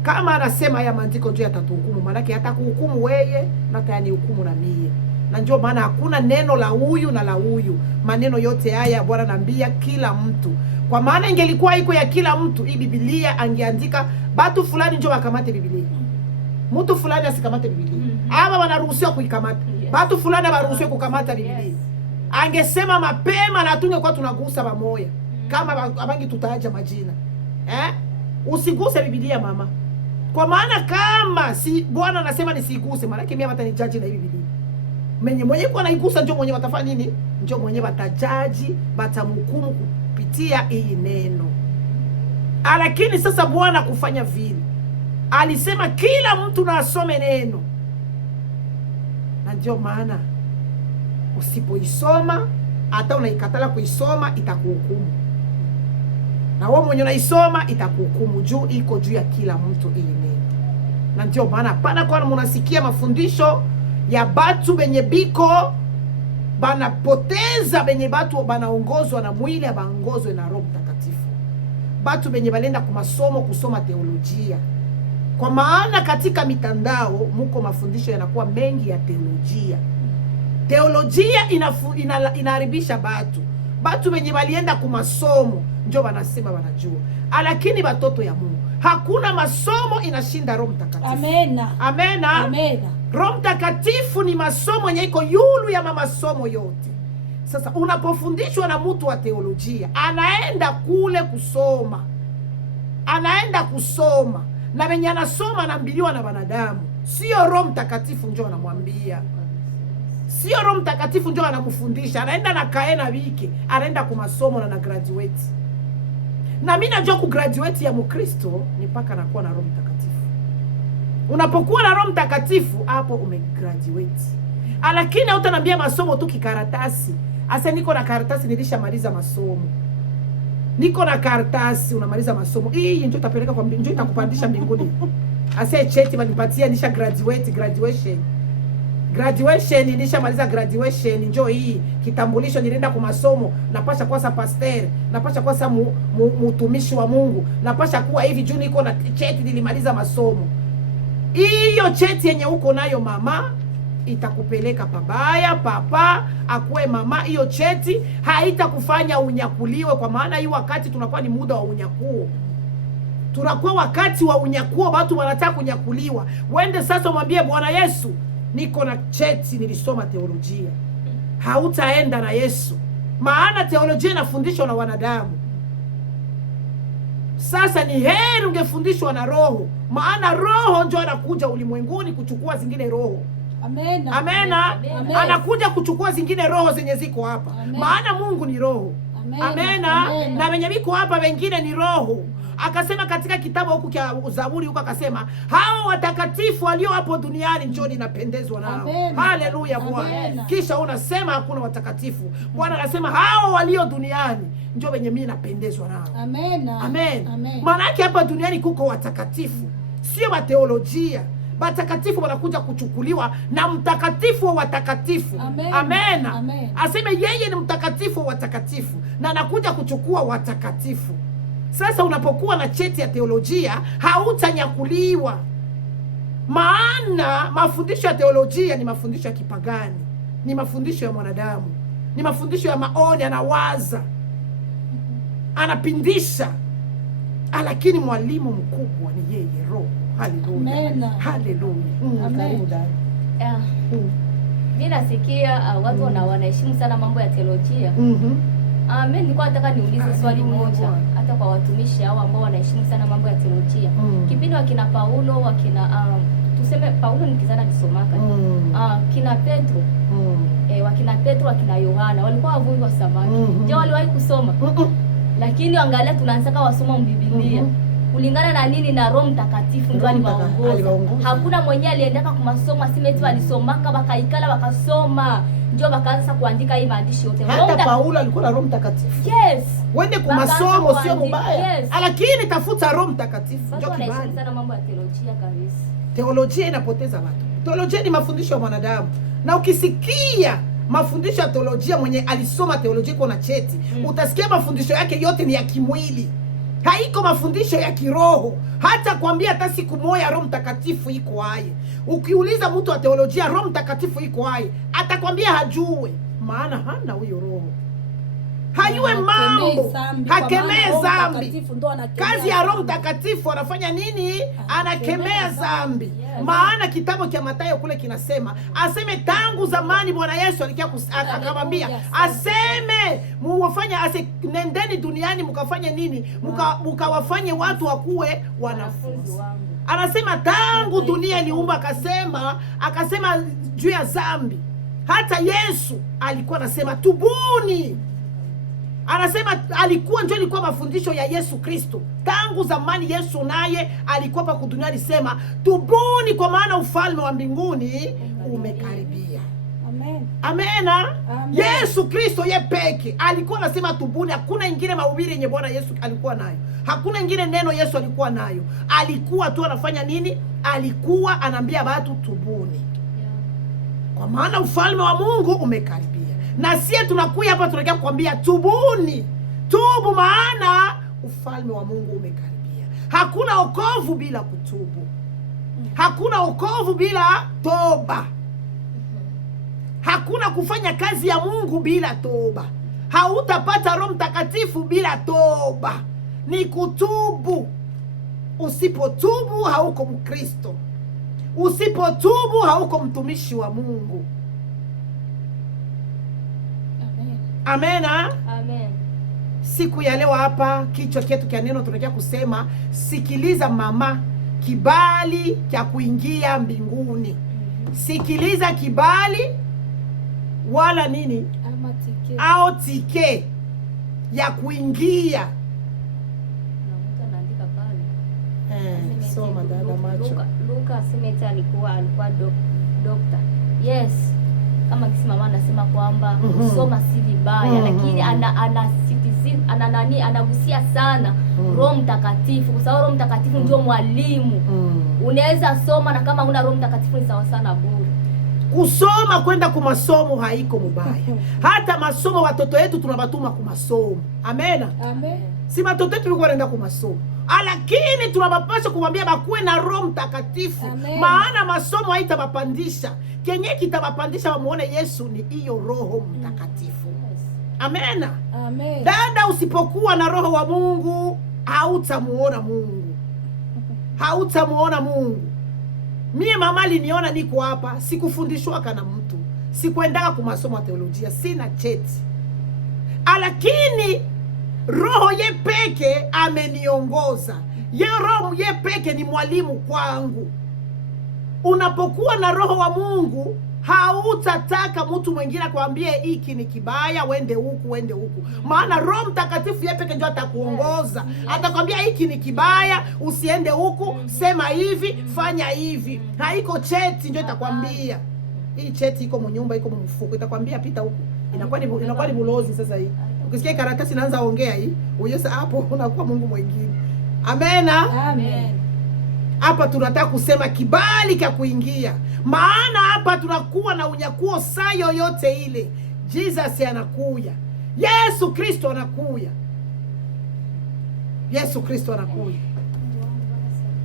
Kama anasema haya maandiko ndio yatatuhukumu, maana yake hatakuhukumu weye na tayani hukumu na mie. Na ndio maana hakuna neno la huyu na la huyu. Maneno yote haya Bwana anambia kila mtu. Kwa maana ingelikuwa iko ya kila mtu, hii Biblia angeandika batu fulani njoo wakamate Biblia, mtu fulani asikamate Biblia. Ama wanaruhusiwa kuikamata. Batu fulani waruhusiwa kukamata Biblia. Angesema mapema na tungekuwa tunagusa pamoja. Kama abangi tutaaja majina. Usiguse Biblia mama. Kwa maana kama si Bwana anasema nisiguse, maana yake mimi hata ni judge na hii Biblia. Mwenye kwa naigusa ndio mwenye watafanya nini? Ndio mwenye watajaji, batamhukumu kupitia hii neno. Lakini sasa Bwana kufanya vile, alisema kila mtu na asome neno. Na ndio maana usipoisoma, hata unaikatala kuisoma, itakuhukumu. Na wewe mwenye unaisoma itakuhukumu, juu iko juu ya kila mtu hii neno. Na ndio maana pana kwa mnasikia mafundisho ya batu benye biko banapoteza, benye batu banaongozwa na mwili, abaongozwe na Roho Mtakatifu. Batu benye balenda kumasomo kusoma teolojia. Kwa maana katika mitandao muko mafundisho yanakuwa mengi ya teolojia. Teolojia inaharibisha batu. Batu benye balienda kumasomo ndio wanasema wanajua. Lakini batoto ya Mungu, hakuna masomo inashinda Roho Mtakatifu. Amena. Amena. Amena. Roho Mtakatifu ni masomo yenye iko yulu ya masomo yote. Sasa unapofundishwa na mtu wa teolojia, anaenda kule kusoma. Anaenda kusoma. Na wenye anasoma anaambiliwa na wanadamu. Sio Roho Mtakatifu njoo anamwambia. Sio Roho Mtakatifu njoo anamfundisha. Anaenda na kaena wiki, anaenda kumasomo na graduate. Na mimi najua ku graduate ya Mkristo ni paka anakuwa na Roho Mtakatifu. Unapokuwa na Roho Mtakatifu hapo umegraduate. Lakini hautanambia masomo tu kikaratasi. Asa niko na karatasi nilishamaliza masomo. Niko na karatasi unamaliza masomo. Hii ndio utapeleka kwa ndio itakupandisha mbinguni. Asa cheti wanipatia nisha graduation. Graduation nilishamaliza graduation, njoo hii kitambulisho nilienda kwa masomo, napasha kuwa sa pastor, napasha kuwa sa mtumishi wa Mungu, napasha kuwa hivi juu niko na cheti nilimaliza masomo. Hiyo cheti yenye uko nayo mama itakupeleka pabaya. Papa akuwe mama, hiyo cheti haitakufanya unyakuliwe, kwa maana hii wakati tunakuwa ni muda wa unyakuo. Tunakuwa wakati wa unyakuo, watu wanataka kunyakuliwa. Wende sasa mwambie Bwana Yesu, niko na cheti nilisoma teolojia. Hautaenda na Yesu. Maana teolojia inafundishwa na wanadamu. Sasa ni heri ungefundishwa na Roho. Maana Roho ndio anakuja ulimwenguni kuchukua zingine roho. Amena. Amena. Anakuja kuchukua zingine roho zenye ziko hapa. Amen. Maana Mungu ni roho. Amena. Na wenye biko hapa wengine ni roho. Akasema katika kitabu huku cha Zaburi huko akasema hao watakatifu walio hapo duniani njoo ninapendezwa nao. Haleluya Bwana. Kisha unasema hakuna watakatifu. Bwana anasema hao walio duniani njoo wenye mimi napendezwa nao. Amena. Amen. Maana yake hapa duniani kuko watakatifu, sio wa teolojia. watakatifu wanakuja kuchukuliwa na mtakatifu wa watakatifu. Amen. Amen. Aseme yeye ni mtakatifu wa watakatifu na anakuja kuchukua watakatifu. Sasa unapokuwa na cheti ya teolojia hautanyakuliwa, maana mafundisho ya teolojia ni mafundisho ya kipagani, ni mafundisho ya mwanadamu, ni mafundisho ya maoni, anawaza, anapindisha. Lakini mwalimu mkubwa ni yeye Roho. Haleluya, haleluya. Karibu dada. Mimi nasikia watu wanaheshimu sana mambo ya teolojia. Mimi nilikuwa nataka niulize swali moja hata kwa watumishi hao ambao wanaheshimu sana mambo ya teolojia. Kipindi wakina Paulo, wakina tuseme Paulo nikizana nisomaka. Kina Petro. Wakina Petro, wakina Yohana walikuwa wavuvi wa samaki. Je, waliwahi kusoma? Lakini angalia tunaanza wasoma Biblia. Kulingana na nini? Na Roho Mtakatifu ndio aliwaongoza. Hakuna mwenye aliendaka kwa masomo asimeti walisomaka bakaikala bakasoma ndio bakaanza kuandika hii maandishi yote. Hata Paulo alikuwa na Roho Mtakatifu. Yes. Wende kwa masomo sio mbaya. Yes. Lakini tafuta Roho Mtakatifu ndio kibali. Ndio sana mambo ya teolojia kabisa. Teolojia inapoteza watu. Teolojia ni mafundisho ya mwanadamu. Na ukisikia mafundisho ya teolojia mwenye alisoma teolojia kwa na cheti, utasikia mafundisho yake yote ni ya kimwili. Haiko mafundisho ya kiroho. Hata kwambia hata siku moja Roho Mtakatifu iko hai. Ukiuliza mtu wa teolojia Roho Mtakatifu iko hai, atakwambia hajue, maana hana huyo roho. Hayue mambo, hakemee dhambi. Kazi ya Roho Mtakatifu anafanya nini? Anakemea dhambi. Maana kitabu cha Mathayo kule kinasema, aseme tangu zamani Bwana Yesu alikia akamwambia, aseme muwafanye nendeni duniani mkafanye nini? Mkawafanye watu wakuwe wanafunzi. Anasema tangu dunia iliumbwa, akasema juu ya dhambi. Hata Yesu alikuwa anasema tubuni. Anasema alikuwa mafundisho ya Yesu Kristo. Tangu zamani Yesu naye alikuwa pa kudunia, alisema tubuni kwa maana ufalme wa mbinguni umekaribia. Amen. Amena. Yesu Kristo ye peke alikuwa anasema tubuni. Hakuna ingine mahubiri yenye Bwana Yesu alikuwa nayo. Hakuna ingine neno Yesu alikuwa nayo. Alikuwa tu anafanya nini? Alikuwa anaambia watu tubuni. Kwa maana ufalme wa Mungu umekaribia. Na sie tunakuja hapa tunakia kukwambia tubuni. Tubu maana ufalme wa Mungu umekaribia. Hakuna wokovu bila kutubu. Hakuna wokovu bila toba. Hakuna kufanya kazi ya Mungu bila toba. Hautapata Roho Mtakatifu bila toba. Ni kutubu. Usipotubu hauko Mkristo. Usipotubu hauko mtumishi wa Mungu. Amen. Amen. Siku ya leo hapa kichwa chetu cha neno tunakia kusema sikiliza mama, kibali cha kuingia mbinguni. Sikiliza kibali wala nini? Ama tike. Au tike ya kuingia. Na mtu anaandika pale. Soma dada macho. Luka Simeta alikuwa doctor. Yes. Kama kisimama anasema kwamba kusoma si vibaya, lakini anagusia sana Roho Mtakatifu, kwa sababu Roho Mtakatifu ndio mwalimu. Unaweza soma na kama una Roho Mtakatifu ni sawa sana bure. Kusoma kwenda kwa masomo haiko mubaya. Hata masomo watoto wetu tunabatuma kwa masomo. Amen. Amen. Si watoto wetu wanaenda kwa masomo. Lakini tunabapasha kumwambia bakuwe na Roho Mtakatifu. Maana masomo haitabapandisha. Kenye kitabapandisha wamuone Yesu ni hiyo Roho Mtakatifu. Amen. Amen. Dada, usipokuwa na Roho wa Mungu hautamuona Mungu. Hautamuona Mungu. Mie mama aliniona niko hapa, sikufundishwa kana mtu. Sikuendaka kwa masomo ya teolojia, sina cheti. Lakini Roho ye peke ameniongoza. Ye Roho ye peke ni mwalimu kwangu. Unapokuwa na Roho wa Mungu, hautataka mtu mwingine akwambie hiki ni kibaya, wende huku, wende huku. Maana Roho Mtakatifu yeye pekee ndio atakuongoza. Atakwambia hiki ni kibaya, usiende huku, sema hivi, fanya hivi. Haiko cheti ndio itakwambia. Hii cheti iko mnyumba, iko mfuko, itakwambia pita huku. Inakuwa ni bulozi sasa hii. Ukisikia karatasi inaanza ongea hii, uyesa hapo unakuwa Mungu mwingine. Amen. Amen. Hapa tunataka kusema kibali cha kuingia, maana hapa tunakuwa na unyakuo saa yoyote ile. Jesus anakuja, Yesu Kristo anakuja, Yesu Kristo anakuja,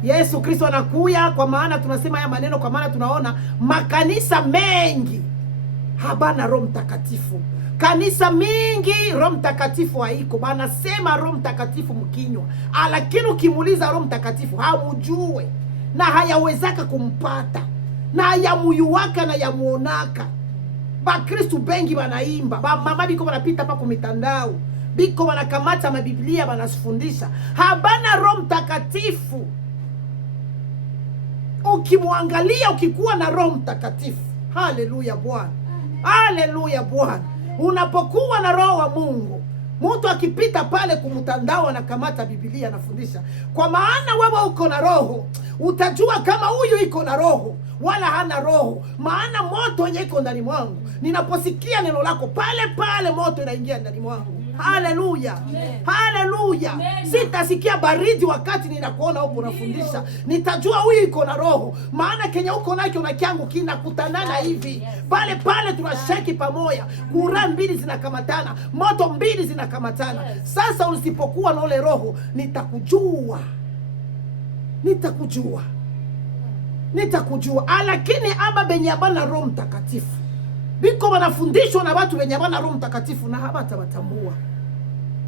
Yesu Kristo anakuja. Kwa maana tunasema haya maneno, kwa maana tunaona makanisa mengi habana Roho Mtakatifu. Kanisa mingi Roho Mtakatifu haiko, banasema Roho Mtakatifu mkinywa, lakini ukimuuliza Roho Mtakatifu hamujue na hayawezaka kumpata na hayamuyuwaka na yamuonaka. Bakristu bengi banaimba, mama biko banapita hapa kwa mitandao, biko banakamata mabiblia banasifundisha, habana Roho Mtakatifu. Ukimwangalia ukikuwa na Roho Mtakatifu, haleluya Bwana, haleluya Bwana. Unapokuwa na Roho wa Mungu, mtu akipita pale kumtandao anakamata Biblia anafundisha. Kwa maana wewe uko na Roho, utajua kama huyu iko na Roho wala hana Roho. Maana moto yenye iko ndani mwangu, ninaposikia neno lako pale pale moto inaingia ndani mwangu. Haleluya, haleluya. Sitasikia baridi wakati ninakuona huko unafundisha, nitajua huyu iko na Roho. Maana Kenya uko nacho na kyangu kinakutanana hivi pale pale, tunasheki pamoja, kura mbili zinakamatana, moto mbili zinakamatana. Sasa usipokuwa na ule Roho, nitakujua, lakini aba benye abana Roho Mtakatifu biko wanafundishwa na watu wenye abana Roho Mtakatifu na habata watambua.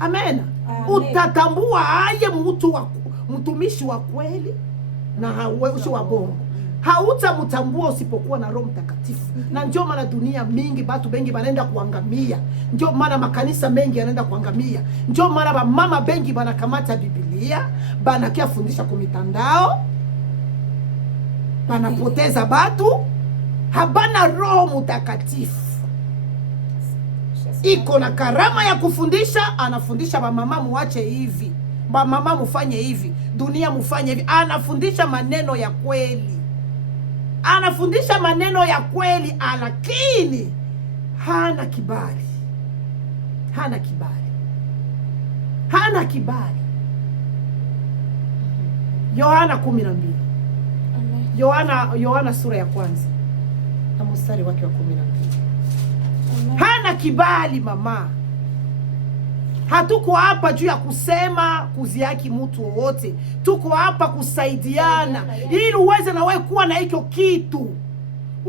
Amen. Utatambua aye mtumishi wa kweli na hauweshi wa bongo. Hautamtambua usipokuwa na Roho Mtakatifu. Na ndio maana dunia mingi batu bengi banaenda kuangamia. Ndio maana makanisa mengi yanaenda kuangamia. Ndio maana mama bengi banakamata Biblia banakia fundisha kwa mitandao, banapoteza batu, habana Roho Mtakatifu. Iko na karama ya kufundisha, anafundisha mama muache hivi, mama mufanye hivi, dunia mufanye hivi. Anafundisha maneno ya kweli, anafundisha maneno ya kweli, lakini hana kibali, hana kibali, hana kibali. Yohana 12, Yohana sura ya kwanza na mstari wake wa 12. Hana kibali mama. Hatuko hapa juu ya kusema kuziaki mtu wowote, tuko hapa kusaidiana ili uweze na wewe kuwa na hiyo kitu.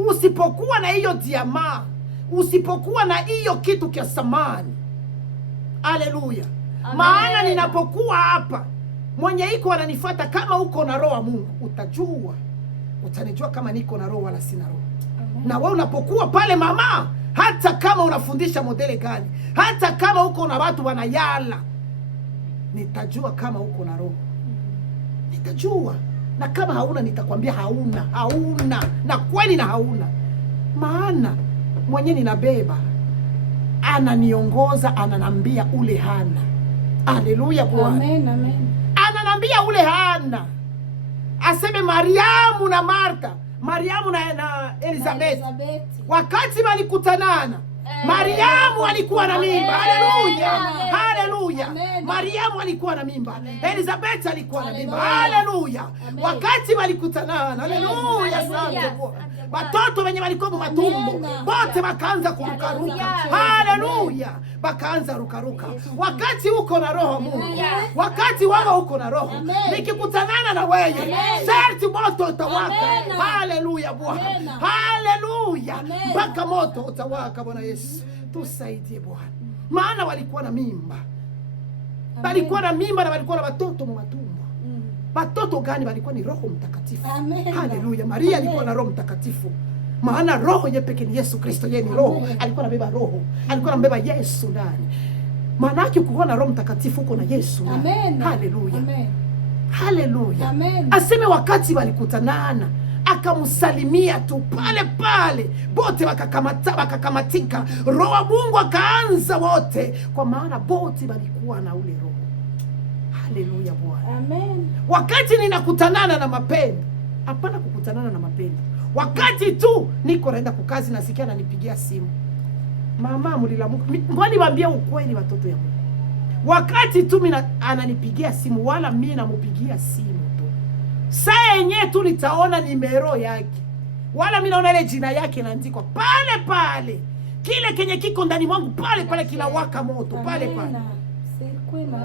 Usipokuwa na hiyo diama, usipokuwa na hiyo kitu kia samani, haleluya. Maana ninapokuwa hapa, mwenye iko ananifuata, kama uko na Roho wa Mungu utajua, utanijua kama niko na Roho wala sina Roho. Na wewe unapokuwa pale mama, hata kama unafundisha modele gani, hata kama uko na watu wanayala, nitajua kama uko na Roho, nitajua. Na kama hauna, nitakwambia hauna na kweli na hauna. Maana mwenye ninabeba ananiongoza, ananambia ule hana. Haleluya Bwana, amen, amen. Ananambia ule hana, aseme Mariamu na Martha, Mariamu na Elizabeth, wakati walikutanana, Mariamu alikuwa na mimba. Haleluya, haleluya. Mariamu alikuwa na mimba, Elizabeth alikuwa na mimba. Haleluya. Wakati walikutanana, haleluya sana Bwana, watoto wenye walikuwa matumbo wote wakaanza kurukaruka. Haleluya, wakaanza rukaruka. Wakati uko na Roho Mungu, wakati wao uko na Roho, nikikutanana na wewe sharti moto utawaka. Haleluya Bwana, haleluya, mpaka moto utawaka. Bwana Yesu tusaidie Bwana. Maana walikuwa na mimba, walikuwa na mimba na walikuwa na watoto matumbo. Watoto gani? Walikuwa ni Roho Mtakatifu. Haleluya. Maria alikuwa na Roho Mtakatifu, maana Roho yeye pekee ni Yesu Kristo. Yeye ni Roho, alikuwa anabeba Roho, alikuwa anabeba Yesu ndani. Maana yake ukiwa na Roho Mtakatifu uko na Yesu ndani. Haleluya, haleluya. Aseme wakati walikutanana, akamsalimia tu pale pale, bote wakakamatika. Roho wa Mungu akaanza wote, kwa maana bote walikuwa na ule Roho. Haleluya Bwana, amen. Wakati ninakutanana na mapendo, hapana kukutanana na mapendo wakati tu niko naenda kukazi, nasikia ananipigia simu, mama mlilamuka. Ngwani waambia ukweli watoto ya Mungu, wakati tu ananipigia simu, wala mimi namupigia simu tu, Saa yenyewe tu nitaona nimero yake, wala mimi naona ile jina yake inaandikwa pale pale, kile kenye kiko ndani mwangu pale pale kinawaka moto pale pale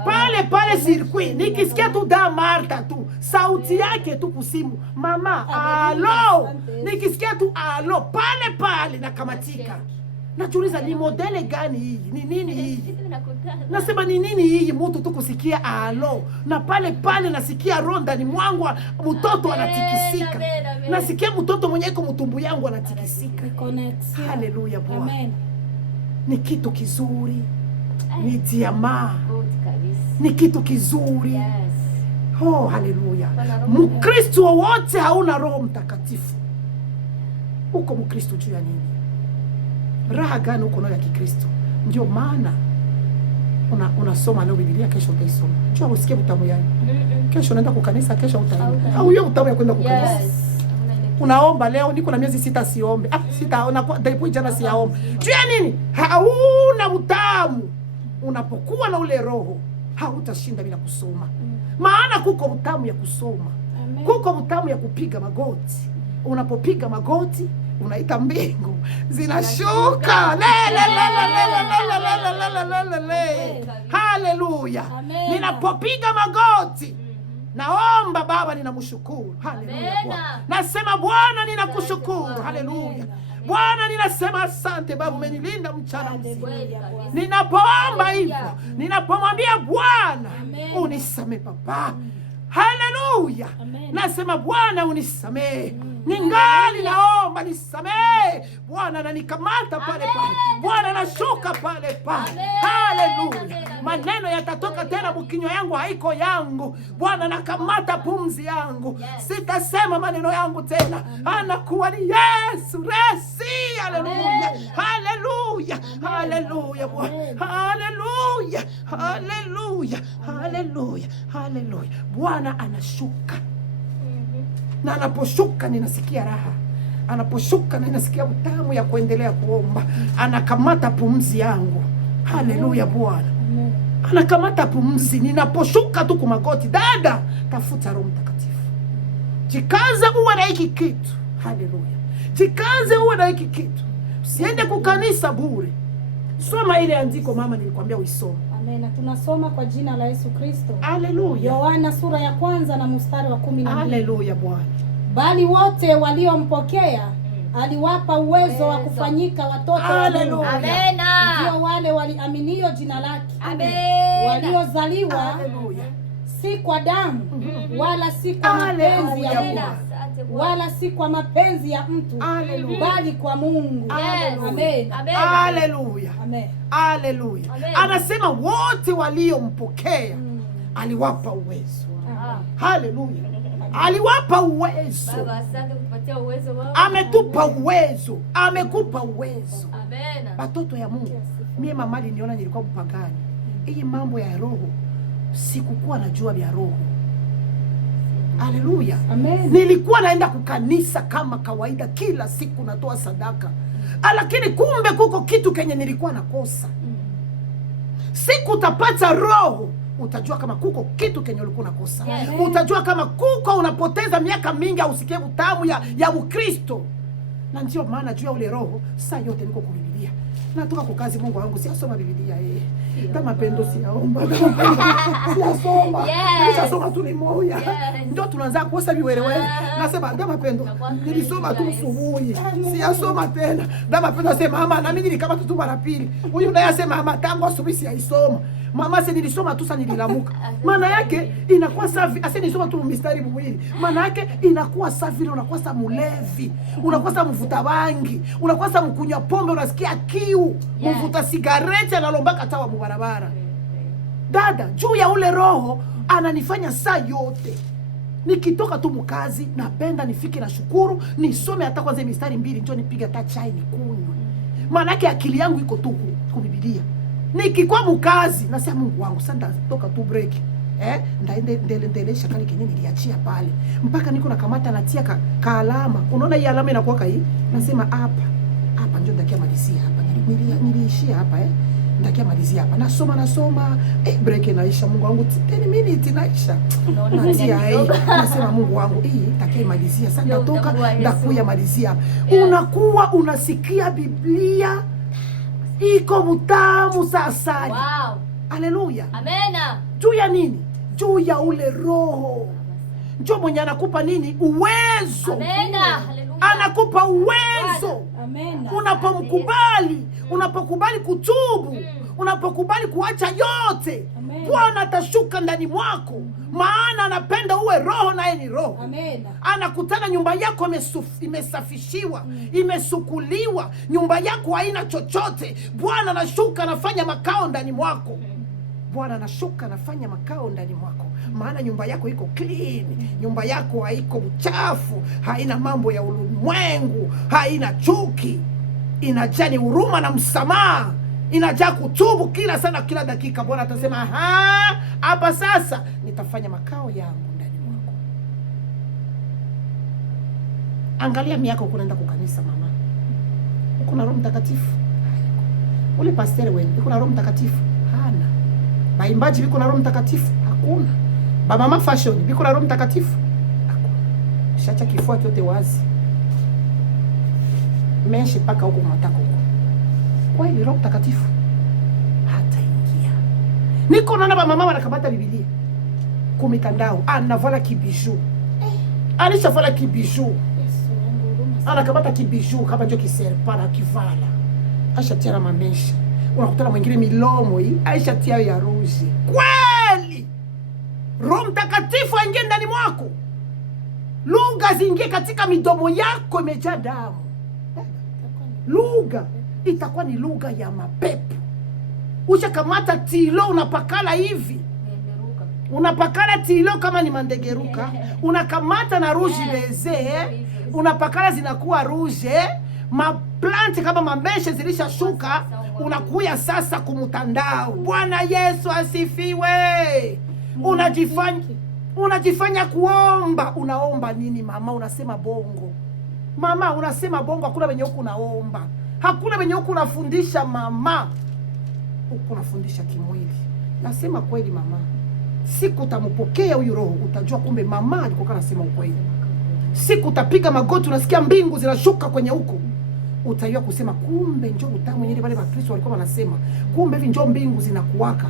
pale pale circuit. Nikisikia tu da Martha tu sauti yake tu kusimu, mama alo, nikisikia tu alo pale pale nakamatika. Najiuliza ni modele gani hii? Ni nini hii? Nasema ni nini hii mtu tu kusikia alo na pale pale nasikia ronda ni mwangu mtoto anatikisika. Nasikia mtoto mwenye iko mtumbu yangu anatikisika. Haleluya Bwana. Ni kitu kizuri. Ni diama. Ni kitu kizuri. Oh, haleluya. Mkristo wote hauna Roho Mtakatifu. Uko Mkristo juu ya nini? Raha gani uko nayo ya Kikristo? Ndio maana unasoma leo Biblia, kesho utaisoma. Njoo usikie utamu yake. Kesho unaenda kwa kanisa, kesho utaenda. Au hiyo utamu ya kwenda kwa kanisa. Unaomba leo, niko na miezi 6 siombe. Sitaona kwa ndipo jana siaombe. Juu ya nini? Hauna utamu. Unapokuwa na ule Roho, hautashinda bila kusoma. Maana kuko utamu ya kusoma. Kuko utamu ya kupiga magoti. Unapopiga magoti unaita mbingu zinashuka. Haleluya. Ninapopiga magoti naomba Baba, ninamshukuru. Haleluya Bwana. Nasema Bwana ninakushukuru. Haleluya. Bwana ninasema asante Baba, umenilinda mchana mzima. Ninapoomba hivyo, ninapomwambia Bwana unisamee Baba. Haleluya. Nasema Bwana unisamee. Ningali naomba nisamee. Bwana ananikamata pale pale. Bwana anashuka pale pale. Haleluya. Maneno yatatoka tena mkinywa yangu, haiko yangu. Bwana anakamata pumzi yangu. Sitasema maneno yangu tena. Anakuwa ni Yesu. Resi. Haleluya. Haleluya. Haleluya Bwana. Haleluya. Haleluya. Haleluya. Haleluya. Bwana anashuka. Na anaposhuka ninasikia raha. Anaposhuka ninasikia utamu ya kuendelea kuomba. Anakamata pumzi yangu. Haleluya Bwana. Anakamata pumzi. Ninaposhuka tu kwa magoti, dada, tafuta Roho Mtakatifu. Jikaze uwe na hiki kitu. Haleluya. Jikaze uwe na hiki kitu. Usiende kukanisa bure. Soma ile andiko mama nilikwambia uisome. Amen. Tunasoma kwa jina la Yesu Kristo. Haleluya. Yohana sura ya 1 na mstari wa 12. Haleluya Bwana. Bali wote waliompokea aliwapa uwezo wa kufanyika watoto wa Mungu. Amen. Ndio wale waliaminio jina lake. Amen. Waliozaliwa si kwa damu wala si kwa mapenzi ya mtu wala si kwa mapenzi ya mtu, bali kwa Mungu. Amen. Haleluya. Amen. Haleluya. Anasema wote waliompokea aliwapa uwezo. Haleluya. Aliwapa uwezo. Baba, asante kutupatia uwezo Baba. Ametupa uwezo. Amekupa uwezo. Amen. Watoto ya Mungu. Mimi mama aliniona nilikuwa mpagani. Hii mambo ya roho sikukuwa najua vya roho. Haleluya. Amen. Nilikuwa naenda kukanisa kama kawaida, kila siku natoa sadaka. Lakini kumbe kuko kitu kenye nilikuwa nakosa. Siku utapata roho, utajua kama kuko kitu kenye ulikuwa nakosa. Utajua kama kuko unapoteza miaka mingi usikie utamu ya Ukristo. Na ndio maana juu ya ule roho saa yote niko kubibilia. Natoka kwa kazi Mungu wangu siasoma Biblia kama pendo siaomba. Siasoma. Nilisoma tu ni moja. Ndio tunaanza kuosa viwerewele. Nasema kama pendo nilisoma tu asubuhi. Siasoma tena. Kama pendo asema mama na mimi nilikama tu mara pili. Huyu naye asema mama tangu asubuhi siaisoma. Mama sasa nilisoma tu sasa nililamuka. Maana yake inakuwa safi. Asa nilisoma tu mistari miwili. Maana yake inakuwa safi, unakuwa sa mulevi, unakuwa sa mvuta bangi, unakuwa sa mkunywa pombe, unasikia kiu, mvuta sigareti analombaka tawa mubarabara. Dada, juu ya ule roho ananifanya saa yote. Nikitoka tu mkazi napenda nifike na shukuru, nisome hata kwanza mistari mbili njoo nipige hata chai nikunywe. Maana yake akili yangu iko tu kwa Biblia. Nikikuwa mkazi nasema Mungu wangu sasa toka tu break. Ndaendelesha kale kenye niliachia pale. Mpaka niko nakamata natia ka alama. Unaona hii alama inakuwa hii? Nasema hapa. Hapa ndio ndakia malizia hapa. Niliishia hapa ndakia malizia hapa. Nasoma break inaisha, Mungu wangu 10 minutes inaisha. Natia hii. Nasema Mungu wangu hii takia malizia. Sasa natoka ndakuya malizia. Unakuwa unasikia Biblia iko mtamu sasa. Wow. Haleluya. Amena. Juu ya nini? Juu ya ule Roho. Njoo mwenye anakupa nini? Uwezo. Amena. Haleluya. Anakupa uwezo. Amena. Unapomkubali, unapokubali kutubu, unapokubali kuacha yote, Bwana atashuka ndani mwako. Maana anapenda uwe roho naye ni roho. Amena. Anakutana nyumba yako imesafishiwa, imesukuliwa, nyumba yako haina chochote. Bwana anashuka anafanya makao ndani mwako. Bwana anashuka anafanya makao ndani mwako. Maana nyumba yako iko clean, nyumba yako haiko uchafu, haina mambo ya ulimwengu, haina chuki, inajaa ni huruma na msamaha, inajaa kutubu kila sana kila dakika. Bwana atasema hapa sasa nitafanya makao yangu ndani mwako. Angalia miaka unaenda kukanisa mama. Uko na Roho Mtakatifu? Ule pastor wewe uko na Roho Mtakatifu? Hana. Baimbaji biko na Roho Mtakatifu? Hakuna. Mama fashion biko na Roho Mtakatifu? Hakuna. Shacha kifua kyote wazi. Meshe paka huko matako huko. Kwa hiyo Roho Mtakatifu hata ingia. Niko naona mama wanakamata Biblia kumitandao, anavala kibiju. Alishavala kibiju. Anakamata kibiju kama ndio kiserpana kivala. Ashatia na mamesha. Unakutana mwingine milomo hii aishatia ya ruji. Kweli Roho Mtakatifu aingie ndani mwako. Lugha zingie katika midomo yako imejaa damu. Lugha itakuwa ni lugha ya mapepo. Ushakamata tilo unapakala hivi. Unapakala tilo kama ni mandegeruka. Unakamata na rouge leze, unapakala zinakuwa rouge. Maplanti kama mambeshe zilishashuka, unakuya sasa kumutandao. Bwana Yesu asifiwe. Unajifanya kuomba. Unaomba nini mama? Unasema bongo. Mama unasema bongo, hakuna wenye huku unaomba. Hakuna wenye huku unafundisha mama. Huku unafundisha kimwili. Nasema kweli mama. Siku utampokea huyu Roho utajua kumbe mama alikuwa anasema ukweli. Siku utapiga magoti unasikia mbingu zinashuka kwenye huko. Utajua kusema kumbe njoo utamu mwenyewe wale Wakristo walikuwa wanasema. Kumbe hivi njoo mbingu zinakuwaka.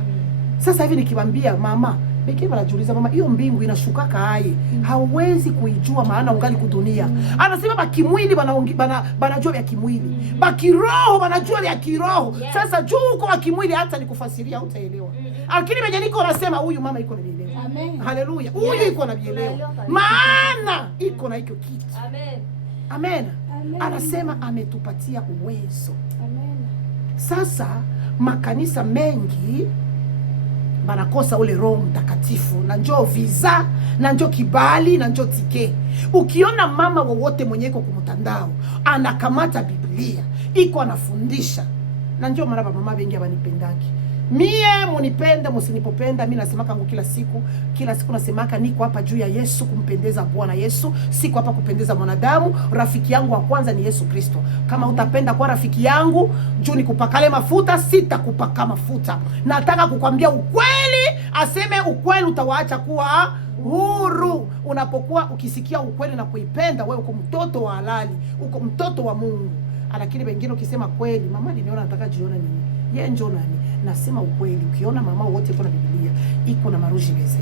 Sasa hivi nikiwaambia mama, pekee wanajiuliza mama hiyo mbingu inashukaka hai. Hauwezi kuijua maana ungali kudunia. Anasema bakimwili banajua vya kimwili. Bakiroho banajua vya kiroho. Sasa juu uko wa kimwili hata nikufasiria utaelewa. Lakini mwenye niko nasema huyu mama iko na bielewa. Amen. Haleluya. Huyu iko na bielewa. Maana iko na hiyo kitu. Amen. Amen. Anasema ametupatia uwezo. Amen. Sasa makanisa mengi banakosa ule Roho Mtakatifu, na njoo visa, na njoo kibali, na njoo tike. Ukiona mama wowote mwenye iko kumtandao anakamata Biblia iko anafundisha, na njoo mara mama wengi abanipendaki. Mie munipenda musinipopenda, mimi nasemaka ngo kila siku nasemaka niko hapa juu ya Yesu, kumpendeza Bwana Yesu, siko hapa kupendeza mwanadamu. Rafiki yangu wa kwanza ni Yesu Kristo. Kama utapenda kwa rafiki yangu juu nikupakale mafuta, sitakupaka mafuta. Nataka kukwambia ukweli, aseme ukweli utawaacha kuwa huru. Unapokuwa ukisikia ukweli na kuipenda, wewe uko mtoto wa halali, uko mtoto wa Mungu. Lakini wengine ukisema kweli, mama nimeona nataka jiona nini? Yeye njoo nani? Nasema ukweli. Ukiona mama wote iko na Biblia, iko na maruji beze,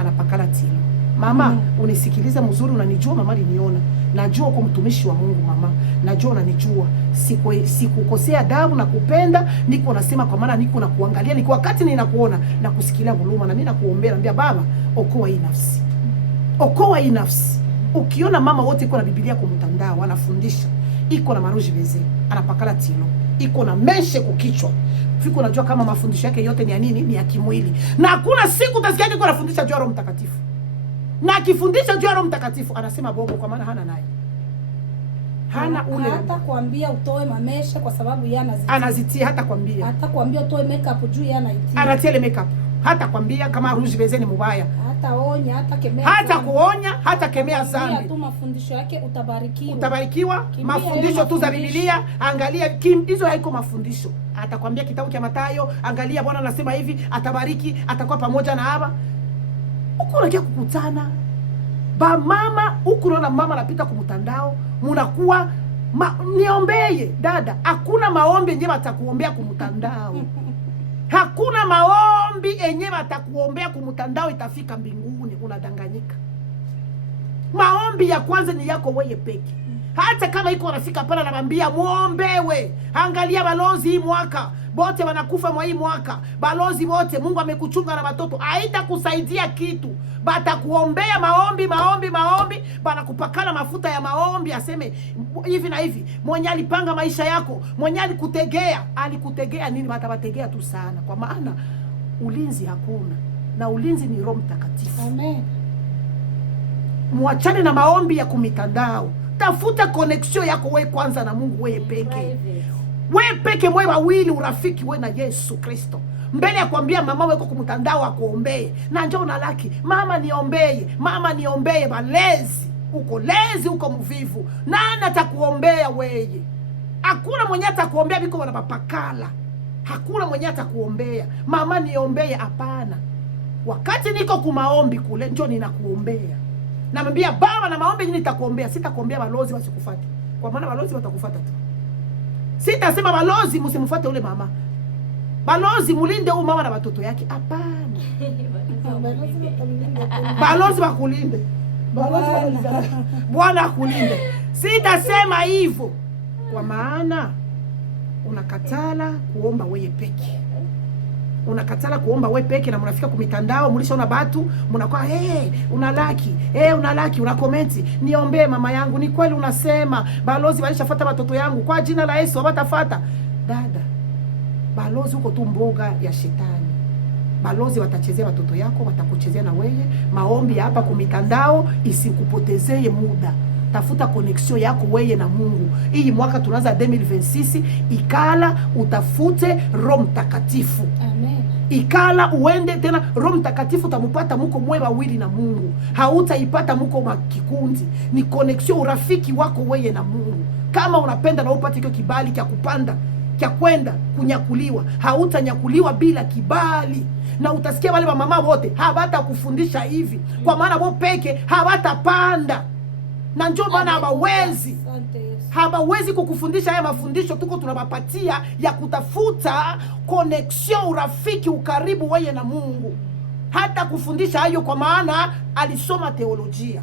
anapakala tilo. Mama, unisikiliza mzuri, unanijua mama, niona. Najua uko mtumishi wa Mungu mama. Najua unanijua. Sikukosea adabu na kupenda, niko nasema kwa maana niko na kuangalia, niko wakati ninakuona na kusikilia huruma, na mimi nakuombea, naambia baba, okoa hii nafsi. Okoa hii nafsi. Ukiona mama wote iko na Biblia kwa mtandao, anafundisha, iko na maruji beze, anapakala tilo, iko na meshe kukichwa. Fiko unajua kama mafundisho yake yote ni ya nini? Ni ya kimwili. Na hakuna siku utasikia yuko anafundisha juu ya Roho Mtakatifu. Na akifundisha juu ya Roho Mtakatifu anasema bongo, kwa maana hana naye. Hana ule hata kuambia utoe mamesha kwa sababu yeye anazitia. Anazitia hata kuambia. Hata kuambia utoe makeup juu yeye anaitia. Anatia ile makeup. hata kwambia kama rouge beze ni mubaya, hata onya, hata kemea, hata kuonya, hata kemea zambi. Tu mafundisho yake utabarikiwa. Utabarikiwa. Mafundisho tu za Biblia, angalia hizo haiko mafundisho. Atakwambia kitabu cha Mathayo, angalia Bwana anasema hivi, atabariki, atakuwa pamoja na haba. Uko unakia kukutana ba mama, uko unaona mama anapita kwa mtandao, mnakuwa niombeye dada. Hakuna maombi yenyewe atakuombea kwa mtandao. Hakuna maombi yenyewe atakuombea kwa mtandao itafika mbinguni. Unadanganyika. Maombi ya kwanza ni yako wewe peke. Hata kama iko wanafika pale anamwambia muombewe. Angalia balozi hii mwaka bote wanakufa mwa hii mwaka. Balozi wote Mungu amekuchunga na watoto. Haitakusaidia kitu. Batakuombea maombi, banakupakana mafuta ya maombi, aseme hivi na hivi. Mwenye alipanga maisha yako, mwenye alikutegea nini? Batabategea tu sana, kwa maana ulinzi hakuna, na ulinzi ni Roho Mtakatifu. Amen. Muachane na maombi ya kumitandao. Tafuta connection yako wewe kwanza na Mungu, wewe peke. Wewe peke, wewe wawili, urafiki wewe na Yesu Kristo. Mbele ya kuambia mama weko kumtandao akuombee. Na njoo unalaki, mama niombee, balezi. Uko lezi, uko mvivu. Nani atakuombea wewe? Hakuna mwenye atakuombea biko wana mapakala. Hakuna mwenye atakuombea. Mama niombee, hapana. Wakati niko kumaombi kule, njoo ninakuombea. Namwambia baba na maombi nini nitakuombea. Sitakuombea balozi wasikufuate. Kwa maana balozi watakufuata tu. Sitasema balozi msimfuate ule mama. Balozi mulinde huyu mama na watoto yake. Hapana. Balozi wakulinde. Bwana akulinde. Sitasema hivyo. Kwa maana unakatala kuomba wewe peke. Unakatala kuomba wewe peke, na mnafika kwa mitandao, mlishaona watu, mnakuwa unalaki, una comment, niombee mama yangu. Ni kweli unasema balozi walishafuata watoto yangu, kwa jina la Yesu hawatafuata. Dada, balozi uko tu mboga ya shetani. Balozi watachezea watoto yako, watakuchezea na wewe. Maombi hapa kwa mitandao isikupotezee muda. Tafuta connection yako wewe na Mungu. Hii mwaka tunaanza 2026, ikala utafute Roho Mtakatifu. Amen. Ikala uende tena, Roho Mtakatifu utamupata muko mwe wawili na Mungu. Hautaipata muko makikundi. Ni connection, urafiki wako wewe na Mungu. Kama unapenda na upate hiyo kibali cha kupanda, cha kwenda kunyakuliwa, hautanyakuliwa bila kibali. Na utasikia wale mama wote hawata kufundisha hivi, kwa maana wao peke hawatapanda. Na njoo maana hawawezi kukufundisha haya mafundisho tuko tunawapatia ya kutafuta connection, urafiki, ukaribu wewe na Mungu. Hata kufundisha hayo, kwa maana alisoma teolojia.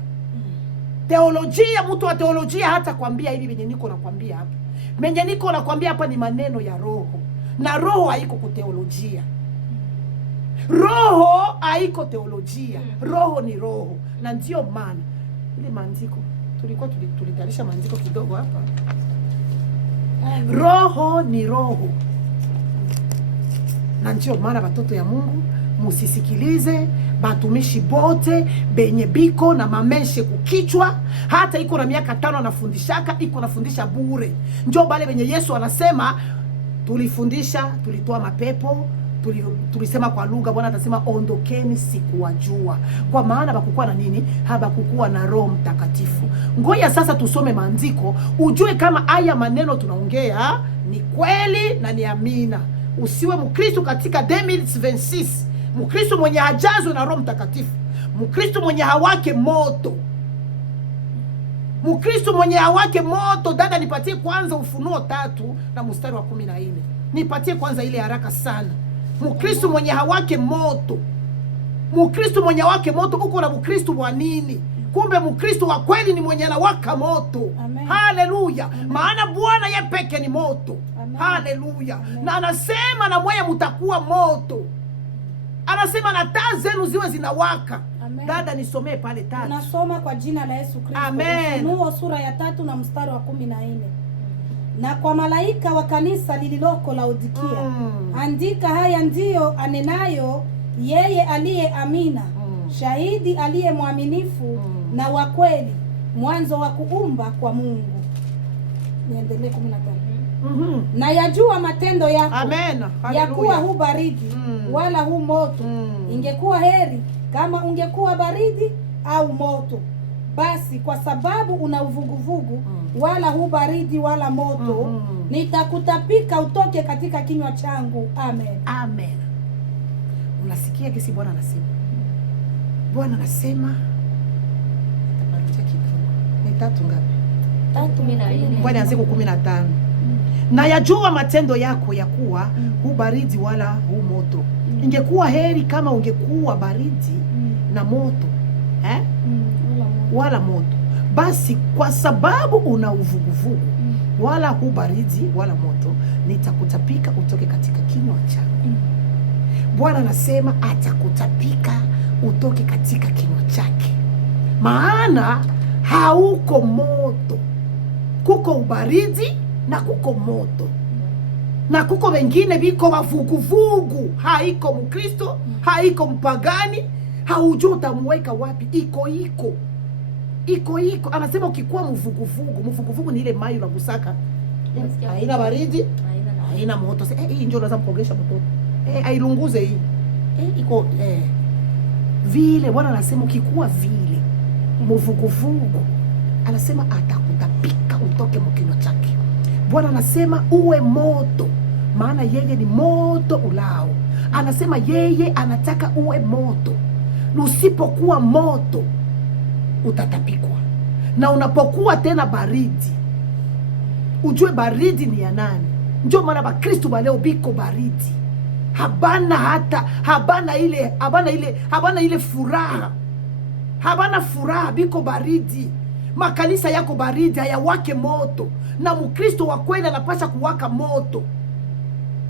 Teolojia, mtu wa teolojia hata kwambia hivi venye niko nakwambia hapa. Menye niko nakwambia hapa ni maneno ya Roho. Na Roho haiko kuteolojia. Roho haiko teolojia. Roho ni Roho. Na ndio maana ile maandiko tulitarisha maandiko kidogo hapa. Roho ni Roho. Na ndio maana watoto ya Mungu musisikilize batumishi bote benye biko na mameshe kukichwa. Hata iko na miaka 5 anafundishaka, iko nafundisha bure. Njoo bale benye Yesu anasema tulifundisha, tulitoa mapepo, tulisema kwa lugha, Bwana atasema ondokeni sikuwajua. Kwa maana bakukuwa na nini? Habakukuwa na Roho Mtakatifu. Ngoja sasa tusome maandiko ujue kama haya maneno tunaongea ni kweli na ni amina. Usiwe Mkristo katika 2026 Mkristo mwenye hajazwe na Roho Mtakatifu, Mkristo mwenye hawake moto, Mkristo mwenye hawake moto. Dada, nipatie kwanza Ufunuo 3 na mstari wa 14. Nipatie kwanza ile haraka sana. Mkristo mwenye hawake moto, Mkristo mwenye hawake moto. Uko na Mkristo wa nini? Kumbe Mkristo wa kweli ni mwenye anawaka moto. Haleluya! Maana Bwana ye peke ni moto. Haleluya! Na anasema na mwenye mtakuwa moto. Anasema na taa zenu ziwe zinawaka. Amen. Dada, nisomee pale 3. Nasoma kwa jina la Yesu Kristo. Amen. Ufunuo sura ya 3 na mstari wa 14. Na kwa malaika wa kanisa lililoko Laodikia, andika, haya ndiyo anenayo yeye aliye Amina, shahidi aliye mwaminifu na wa kweli, mwanzo wa kuumba kwa Mungu. Niendelee 15. na yajua matendo yako. Amen. Ya kuwa hu baridi wala hu moto. Ingekuwa heri kama ungekuwa baridi au moto. Basi kwa sababu una uvuguvugu wala hu baridi wala moto, nitakutapika utoke katika kinywa changu. Amen. Amen. Unasikia kisi Bwana anasema? Bwana anasema ni 3 ngapi? 3:14. Bwana anasema 15. Na yajua matendo yako ya kuwa hu baridi wala hu moto. Ingekuwa heri kama ungekuwa baridi na moto, wala moto. Basi kwa sababu una uvuguvugu wala hu baridi wala moto, nitakutapika utoke katika kinywa changu. Bwana anasema atakutapika utoke katika kinywa chake, maana hauko moto. Kuko ubaridi na kuko moto, na kuko wengine biko wavuguvugu. Haiko Mkristo, haiko mpagani, haujua utamuweka wapi. Iko anasema ukikuwa mvuguvugu ni ile maji unagusaka, haina baridi, haina moto. Hii ndio unaweza mkogesha mtoto, ailunguze hii, iko vile. Bwana anasema ukikuwa vile mvuguvugu, anasema atakutapika utoke mkinywa chake. Bwana anasema uwe moto, maana yeye ni moto ulao. Anasema yeye anataka uwe moto. Usipokuwa moto utatapikwa. Na unapokuwa tena baridi, ujue baridi ni ya nani. Ndio maana Bakristo baleo biko baridi, habana ile furaha, habana furaha, biko baridi. Makanisa yako baridi, hayawake moto. Na Mkristo wa kweli anapasha kuwaka moto.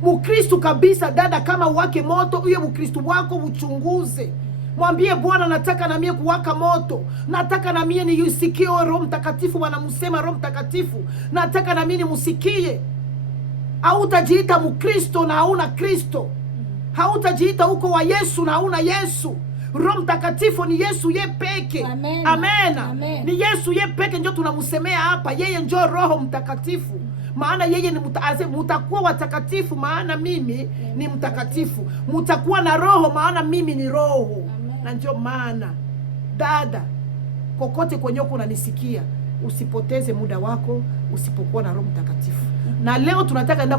Mkristo kabisa, dada, kama uwake moto, huyo Mkristo wako uchunguze. Mwambie Bwana, nataka na mie kuwaka moto. Nataka na mie nisikie Roho Mtakatifu wanamusema Roho Mtakatifu. Nataka na mie nimusikie. Hautajiita Mkristo na hauna Kristo. Hautajiita uko wa Yesu na hauna Yesu. Roho Mtakatifu ni Yesu ye peke. Amen. Amen. Ni Yesu ye peke ndio tunamusemea hapa. Yeye ndio Roho Mtakatifu. Maana yeye ni mutakuwa watakatifu, maana mimi ni mtakatifu. Mutakuwa na roho, maana mimi ni roho. Na ndio maana, dada, kokote kwenye uko unanisikia, usipoteze muda wako usipokuwa na Roho Mtakatifu. Na leo tunataka enda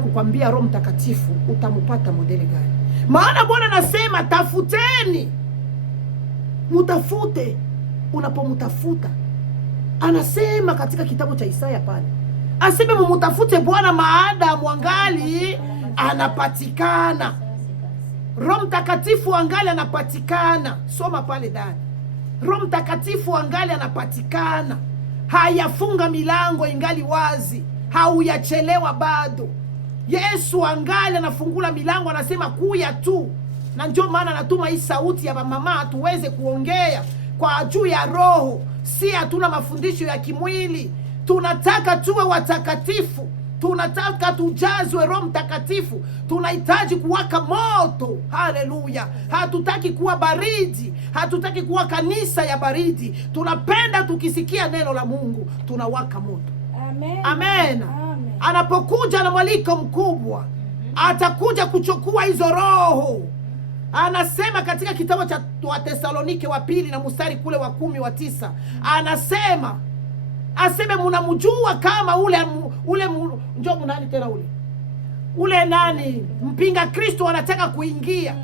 kukwambia Roho Mtakatifu utamupata modeli gani. Maana Bwana anasema tafuteni, mutafute. Unapomutafuta, anasema katika kitabu cha Isaya pale, aseme mumutafute Bwana maadamu angali anapatikana. Roho Mtakatifu angali anapatikana. Soma pale dada. Roho Mtakatifu angali anapatikana. Hayafunga milango, ingali wazi. Hauyachelewa bado. Yesu angali anafungula milango, anasema kuya tu. Na ndio maana anatuma hii sauti ya mama tuweze kuongea kwa juu ya roho. Si hatuna mafundisho ya kimwili. Tunataka tuwe watakatifu. Tunataka tujazwe Roho Mtakatifu. Tunahitaji kuwaka moto. Haleluya. Hatutaki kuwa baridi. Hatutaki kuwa kanisa ya baridi. Tunapenda tukisikia neno la Mungu tunawaka moto. Amen. Amen. Anapokuja na mwaliko mkubwa, atakuja kuchukua hizo roho. Anasema katika kitabu cha Wathesalonike wa 2 na mstari kule wa 10-9, anasema aseme mnamjua kama ule njoo mnani tena ule nani mpinga Kristo anataka kuingia.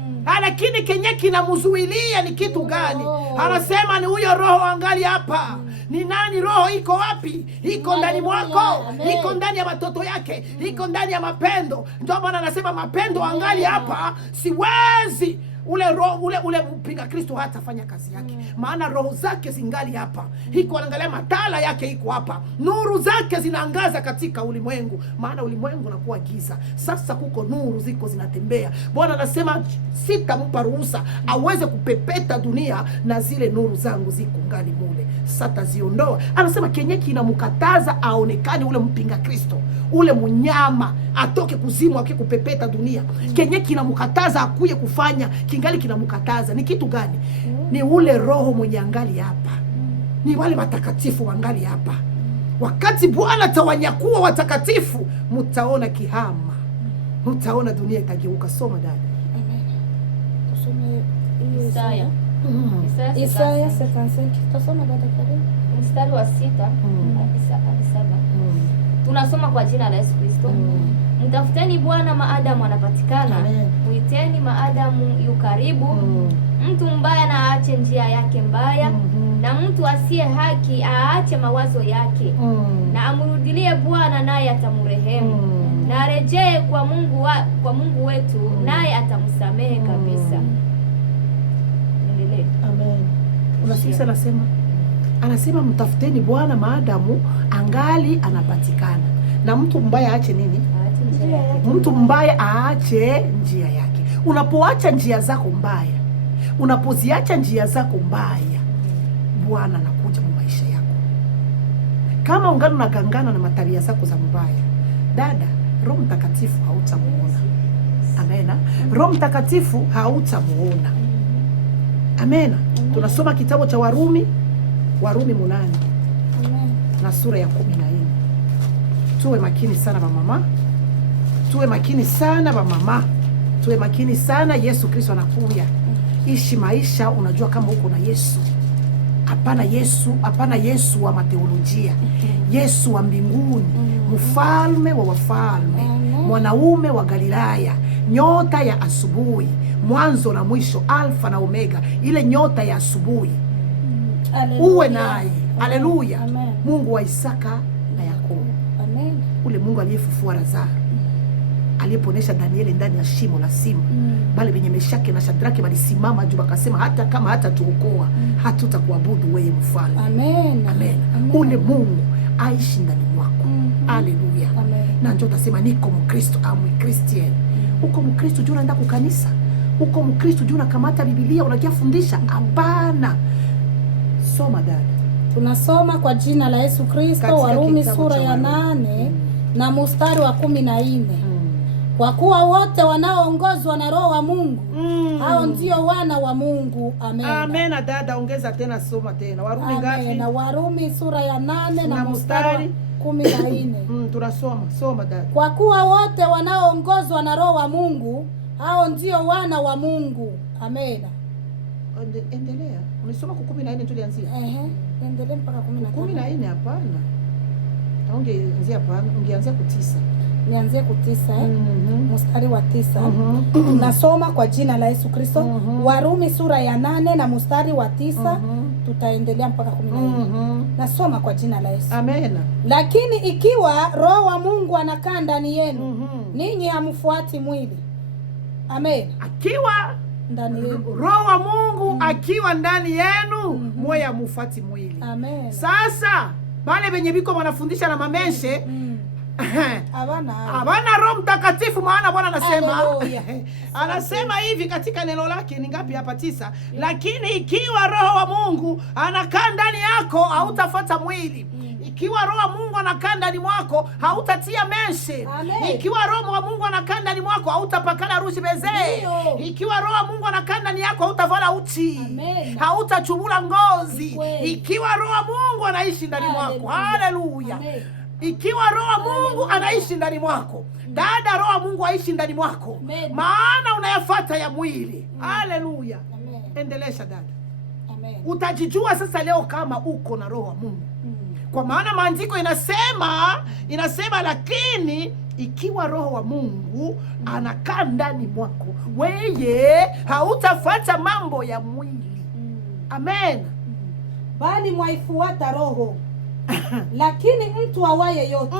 Lakini kenye kinamzuilia ni kitu gani? Anasema ni huyo roho angali hapa. Ni nani roho? Iko wapi? Iko ndani mwako, iko ndani ya watoto yake, iko ndani ya mapendo. Ndio maana anasema mapendo angali hapa. Siwezi ule roho ule mpinga Kristo hatafanya kazi yake. Maana roho zake zingali hapa. Iko anaangalia matala yake iko hapa. Nuru zake zinaangaza katika ulimwengu. Maana ulimwengu unakuwa giza. Sasa kuko nuru ziko zinatembea. Bwana anasema sitampa ruhusa aweze kupepeta dunia na zile nuru zangu ziko ngali mule. Sasa ziondoa. Anasema kenyeki inamkataza aonekane ule mpinga Kristo. Ule mnyama atoke kuzimu akikupepeta dunia. Kenyeki inamkataza akuye kufanya kingali kinamkataza. Ni kitu gani? Ni ule roho mwenye angali hapa. Ni wale watakatifu wangali hapa. Wakati Bwana atawanyakua watakatifu, mtaona kihama, mtaona dunia itageuka. Soma dada. Amen. Tusome Isaya. Isaya 55. Tusome dada karibu. Mstari wa 6 hadi 7. Tunasoma kwa jina la Yesu Kristo. Mtafuteni Bwana maadamu anapatikana. Muiteni maadamu yu karibu. Mtu mbaya na aache njia yake mbaya, na mtu asiye haki aache mawazo yake. Na amrudilie Bwana naye atamrehemu. Na arejee kwa Mungu wetu naye atamsamehe kabisa. Endelee. Amen. Unasikia anasema mtafuteni Bwana maadamu angali anapatikana. Na mtu mbaya aache nini? Mtu mbaya aache njia yake. Unapoacha njia zako mbaya, unapoziacha njia zako mbaya, Bwana anakuja kwa maisha yako. Kama ungana unagangana na matabia zako za mbaya, dada, Roho Mtakatifu hautamuona. Amena. Roho Mtakatifu hautamuona. Amena. Tunasoma kitabu cha Warumi 8 na sura ya 14. Tuwe makini sana mama. Tuwe makini sana mama. Tuwe makini sana. Yesu Kristo anakuja. Ishi maisha unajua kama uko na Yesu. Hapana Yesu wa mateolojia. Yesu wa mbinguni, mfalme wa wafalme, mwanaume wa Galilaya, nyota ya asubuhi, mwanzo na mwisho, alfa na omega, ile nyota ya asubuhi. Uwe naye. Haleluya. Mungu wa Isaka na Yakobo. Amen. Ule Mungu aliyefufua Lazaro, aliyeponesha Danieli ndani ya shimo la simba. Bale wenye Meshaki na Shadraki walisimama juu wakasema hata kama hatatuokoa, hatutakuabudu wewe mfalme. Amen. Amen. Ule Mungu aishi ndani mwako. Haleluya. Na njoo utasema niko Mkristo au Mkristian. Uko Mkristo juu unaenda kukanisa? Uko Mkristo juu unakamata Biblia unakia fundisha? Hapana. Soma dada. Tunasoma kwa jina la Yesu Kristo, Warumi sura ya 8 na mstari wa 14. Kwa kuwa wote wanaoongozwa na Roho wa Mungu, hao ndio wana wa Mungu. Amen. Amen. Dada, ongeza tena, soma tena. Warumi ngapi? Na Warumi sura ya 8 na mstari 14. Tunasoma. Soma dada. Kwa kuwa wote wanaoongozwa na Roho wa Mungu, hao ndio wana wa Mungu. Amen. Endelea. Unasoma kwa 14 tulianzia. Endelea mpaka 15. 14 hapana. Ungeanzia ku 9. Nianzie ku 9 mstari wa 9. Nasoma kwa jina la Yesu Kristo. Warumi sura ya 8 na mstari wa 9. Tutaendelea mpaka 14. Nasoma kwa jina la Yesu. Amen. Lakini ikiwa Roho wa Mungu anakaa ndani yenu, ninyi hamfuati mwili. Amen. Akiwa ndani yenu, Roho wa Mungu akiwa ndani yenu, moyo hamfuati mwili. Amen. Sasa wale wenye biko wanafundisha na mameshe Habana Roho Mtakatifu, maana Bwana anasema hivi katika neno lake, ni ngapi hapa? 9. Lakini ikiwa Roho wa Mungu anakaa ndani yako, hautafuata mwili. Ikiwa Roho wa Mungu anakaa ndani mwako, hautatia meshe. Ikiwa Roho wa Mungu anakaa ndani mwako, hautapakana rushi bezee. Ikiwa Roho wa Mungu anakaa ndani yako, hautavala uchi. Hautachubula ngozi. Ikiwa Roho wa Mungu anaishi ndani mwako. Haleluya. Ikiwa Roho wa Mungu anaishi ndani mwako, dada, Roho wa Mungu aishi ndani mwako. Maana unayafuata ya mwili. Haleluya. Endelesha dada. Amen. Utajijua sasa leo kama uko na Roho wa Mungu. Kwa maana maandiko inasema lakini ikiwa Roho wa Mungu anakaa ndani mwako, wewe hautafuata mambo ya mwili. Amen. Bali mwaifuata Roho. Lakini mtu awaye yote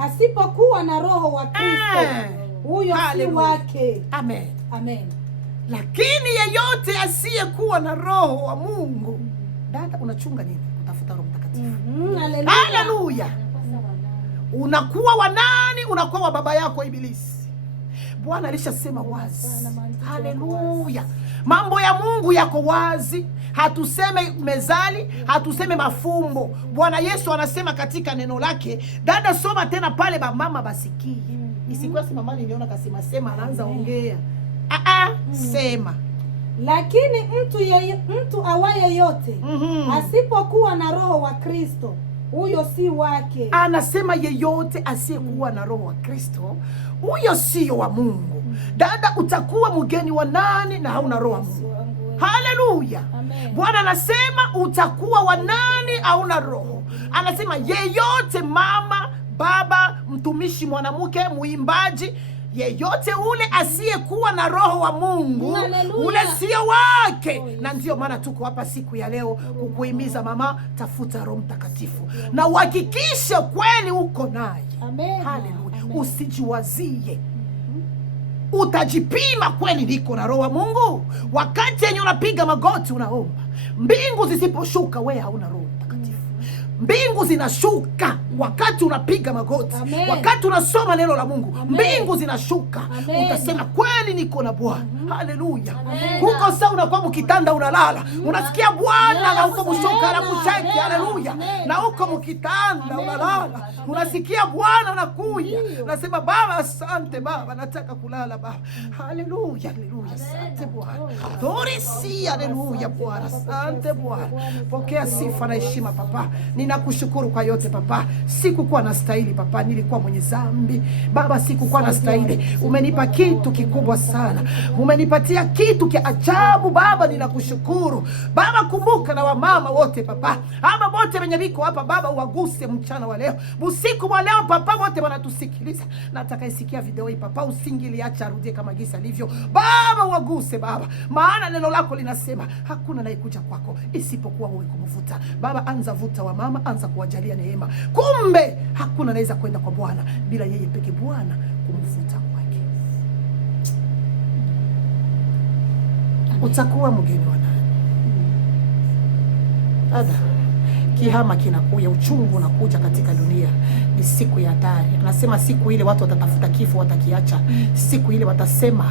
asipokuwa na Roho wa Kristo, huyo si wake. Amen. Amen. Lakini yeyote asiyekuwa na Roho wa Mungu, dada, unachunga nini? Utafuta Roho Mtakatifu. Haleluya. Unakuwa wa nani? Unakuwa wa baba yako Ibilisi. Bwana alishasema wazi. Haleluya. Mambo ya Mungu yako wazi. Hatuseme mezali, hatuseme mafumbo. Bwana Yesu anasema katika neno lake. Dada, soma tena pale, ba mama basikie. Isikuwa si mama niliona kasema anaanza ongea. Sema. Lakini mtu awaye yote asipokuwa na Roho wa Kristo, huyo si wake. Anasema yeyote asiyekuwa na roho wa Kristo, huyo sio wa Mungu. Dada, utakuwa mgeni wa nani na hauna roho wa Mungu? Haleluya. Bwana anasema utakuwa wa nani hauna roho. Anasema yeyote, mama, baba, mtumishi, mwanamke, muimbaji, yeyote ule asiyekuwa na roho wa Mungu, ule sio wake. Na ndio maana tuko hapa siku ya leo kukuhimiza mama, tafuta Roho Mtakatifu na uhakikishe kweli uko naye. Haleluya. Usijiwazie. Utajipima kweli niko na roho wa Mungu. Wakati yenye unapiga magoti unaomba, mbingu zisiposhuka, wewe hauna Roho Mtakatifu. Mbingu zinashuka wakati unapiga magoti. Wakati unasoma neno la Mungu, mbingu zinashuka. Utasema kweli niko na Bwana. Haleluya. Huko sasa unakuwa mkitanda unalala, unasikia Bwana na huko mshuka na kucheki. Haleluya. Na huko mkitanda unalala, unasikia Bwana unakuja. Unasema Baba, asante Baba, nataka kulala Baba. Haleluya. Haleluya. Asante Bwana. Dorisi. Haleluya Bwana. Asante Bwana. Pokea sifa na heshima Papa. Ninakushukuru kwa yote Papa. Sikukuwa na stahili Papa, nilikuwa mwenye dhambi Baba, sikukuwa na stahili. Umenipa kitu kikubwa sana, umenipatia kitu kia ajabu Baba, ninakushukuru Baba. Kumbuka na wamama wote Papa, ama wote wenye biko hapa Baba, uwaguse mchana wa leo, usiku wa leo Papa, wote wanatusikiliza. Nataka isikia video hii Papa, usingiliacha arudie kama gisa alivyo Baba, uwaguse Baba, maana neno lako linasema hakuna anayekuja kwako isipokuwa wewe kumvuta Baba. Anza vuta wa mama, anza kuwajalia neema. Kumbe hakuna anaweza kwenda kwa Bwana bila yeye peke Bwana kumvuta kwake. Utakuwa mgeni wa nani? Ada, kihama kinakuja, uchungu unakuja katika dunia. Ni siku ya hatari. Anasema siku ile watu watatafuta kifo, watakiacha. Siku ile watasema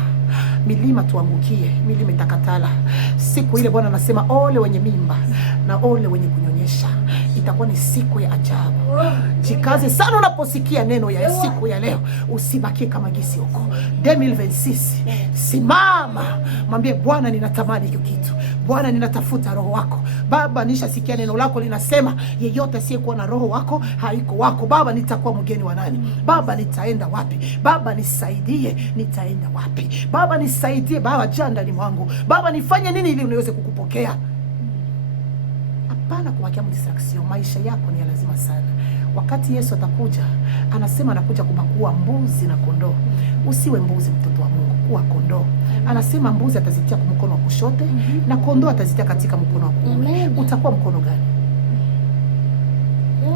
milima tuangukie, milima itakatala. Siku ile Bwana anasema ole wenye mimba na ole wenye kunyonyesha. Itakuwa ni siku ya ajabu. Jikaze sana unaposikia neno ya siku ya leo. Usibakie kama gisi huko 2026. Simama, mwambie Bwana, ninatamani hiyo kitu. Bwana, ninatafuta roho wako Baba. Nishasikia neno lako linasema yeyote asiyekuwa na roho wako haiko wako Baba. Nitakuwa mgeni wa nani Baba? Nitaenda wapi Baba? Nisaidie, nitaenda wapi Baba? Nisaidie Baba, jaa ndani mwangu Baba. Nifanye nini ili niweze kukupokea? Hapana kuwakia distraction. Maisha yako ni ya lazima sana. Wakati Yesu atakuja, anasema anakuja kuwa mbuzi na kondoo. Usiwe mbuzi, mtoto wa Mungu, kuwa kondoo. Anasema mbuzi atazitia kwa mkono wa kushoto na kondoo atazitia katika mkono wa kuume. Utakuwa mkono gani?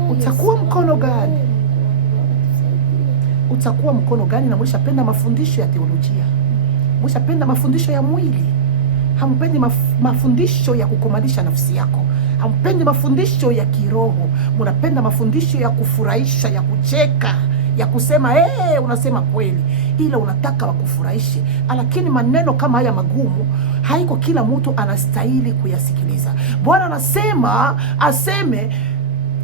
Utakuwa mkono gani? Utakuwa mkono gani? Na mlishapenda mafundisho ya teolojia, mlishapenda mafundisho ya mwili, hampendi mafundisho ya kukomanisha nafsi yako, hampendi mafundisho ya kiroho. Mnapenda mafundisho ya kufurahisha, ya kucheka, ya kusema unasema kweli, ila unataka wakufurahishe. Lakini maneno kama haya magumu haiko kila mtu anastahili kuyasikiliza. Bwana anasema aseme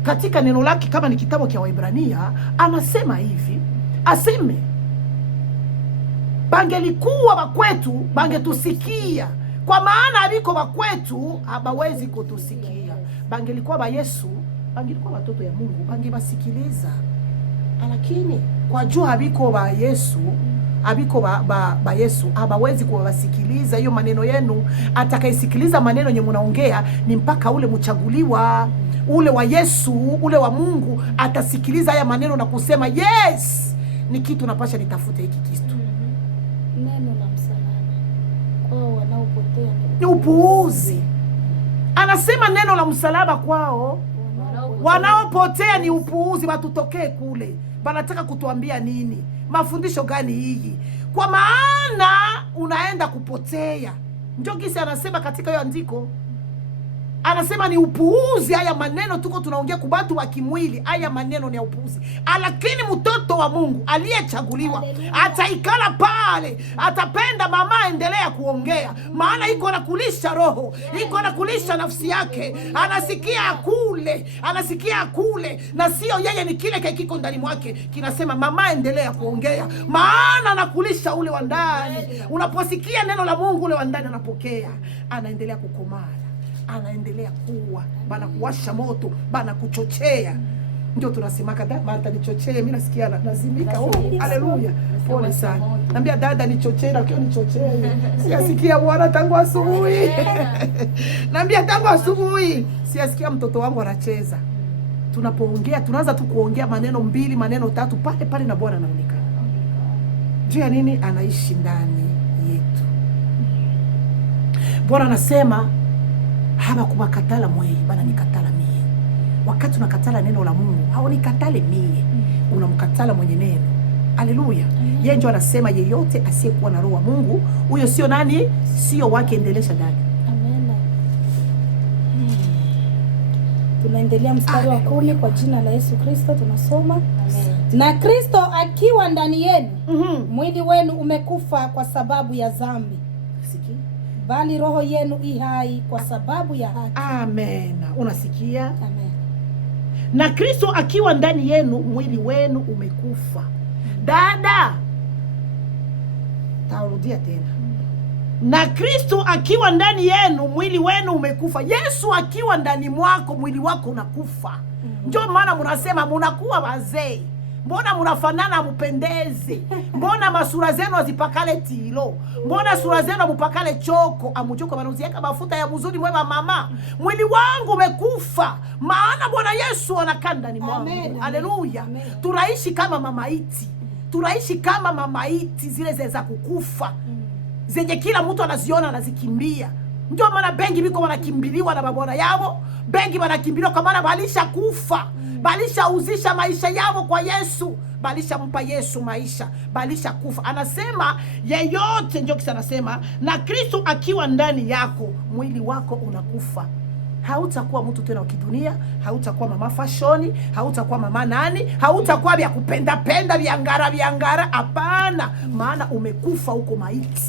katika neno lake, kama ni kitabu cha Waebrania, anasema hivi, aseme bangelikuwa wakwetu bangetusikia, kwa maana aliko wakwetu habawezi kutusikia. Bangelikuwa ba Yesu, bangelikuwa watoto ya Mungu, bangebasikiliza. Lakini kwa jua abiko ba Yesu, abiko ba Yesu habawezi kuwasikiliza hiyo maneno yenu. Atakayesikiliza maneno yenye mnaongea ni mpaka ule mchaguliwa, ule wa Yesu, ule wa Mungu atasikiliza haya maneno na kusema yes, ni kitu napasha nitafute hiki kitu. Neno la msalaba kwao wanaopotea ni upuuzi. Anasema neno la msalaba kwao wanaopotea ni upuuzi. Watutokee kule, wanataka kutuambia nini? Mafundisho gani hii? Kwa maana unaenda kupotea. Ndio kisi anasema katika hiyo andiko, anasema ni upuuzi. Haya maneno tuko tunaongea kwa watu wa kimwili, haya maneno ni ya upuuzi. Lakini mtoto wa Mungu aliyechaguliwa ataikala pale, atapenda mama endelea kuongea, maana iko na kulisha roho, iko na kulisha nafsi yake. Anasikia kule, anasikia kule, na sio yeye, ni kile kiko ndani mwake kinasema mama endelea kuongea, maana anakulisha ule wa ndani. Unaposikia neno la Mungu, ule wa ndani anapokea, anaendelea kukomana, anaendelea kuwa, bana kuwasha moto, bana kuchochea. Ndio tunasemaka Martha nichochee, mimi nasikia nazimika. Haleluya, pole sana. Naambia dada nichochee, na kio nichochee. Siasikia Bwana tangu asubuhi. Naambia tangu asubuhi siasikia mtoto wangu anacheza. Tunapoongea tunaanza tu kuongea maneno 2 maneno 3 pale pale na Bwana anaonekana. Juu ya nini? Anaishi ndani yetu. Bwana anasema haba kubakatala mwe, bana nikatala mie. Wakati unakatala neno la Mungu, haunikatale mie, unamkatala mwenye neno. Haleluya. Yeye ndio anasema yeyote asiyekuwa na roho wa Mungu, huyo sio nani? Sio wake. Endelesha dada. Amen. Tunaendelea mstari wa 10 kwa jina la Yesu Kristo tunasoma. Amen. Na Kristo akiwa ndani yenu, mwili wenu umekufa kwa sababu ya dhambi. Sikia? Bali roho yenu hai kwa sababu ya haki. Amen. Unasikia? Amen. Na Kristo akiwa ndani yenu, mwili wenu umekufa. Dada, tarudia tena. Na Kristo akiwa ndani yenu, mwili wenu umekufa. Yesu akiwa ndani mwako, mwili wako unakufa. Ndio maana mnasema mnakuwa wazee. Mbona mnafanana mpendeze? Mbona masura zenu azipakale tilo? Mbona sura zenu mupakale choko? Amuchoko banuzieka mafuta ya mzuri mwema mama. Mwili wangu umekufa, maana Bwana Yesu anakaa ndani mwangu. Haleluya. Tunaishi kama mamaiti. Tunaishi kama mamaiti zile za kukufa. Zenye kila mtu anaziona anazikimbia. Ndio maana bengi biko wanakimbiliwa na babona yao. Bengi wanakimbiliwa kwa maana balisha kufa. Balisha uzisha maisha yao kwa Yesu. Balisha mpa Yesu maisha. Balisha kufa. Anasema yeyote, ndio kisa anasema, na Kristo akiwa ndani yako, mwili wako unakufa. Hautakuwa mtu tena wa kidunia, hautakuwa mama fashoni, hautakuwa mama nani, hautakuwa vya kupenda penda viangara. Hapana, maana umekufa huko maiti.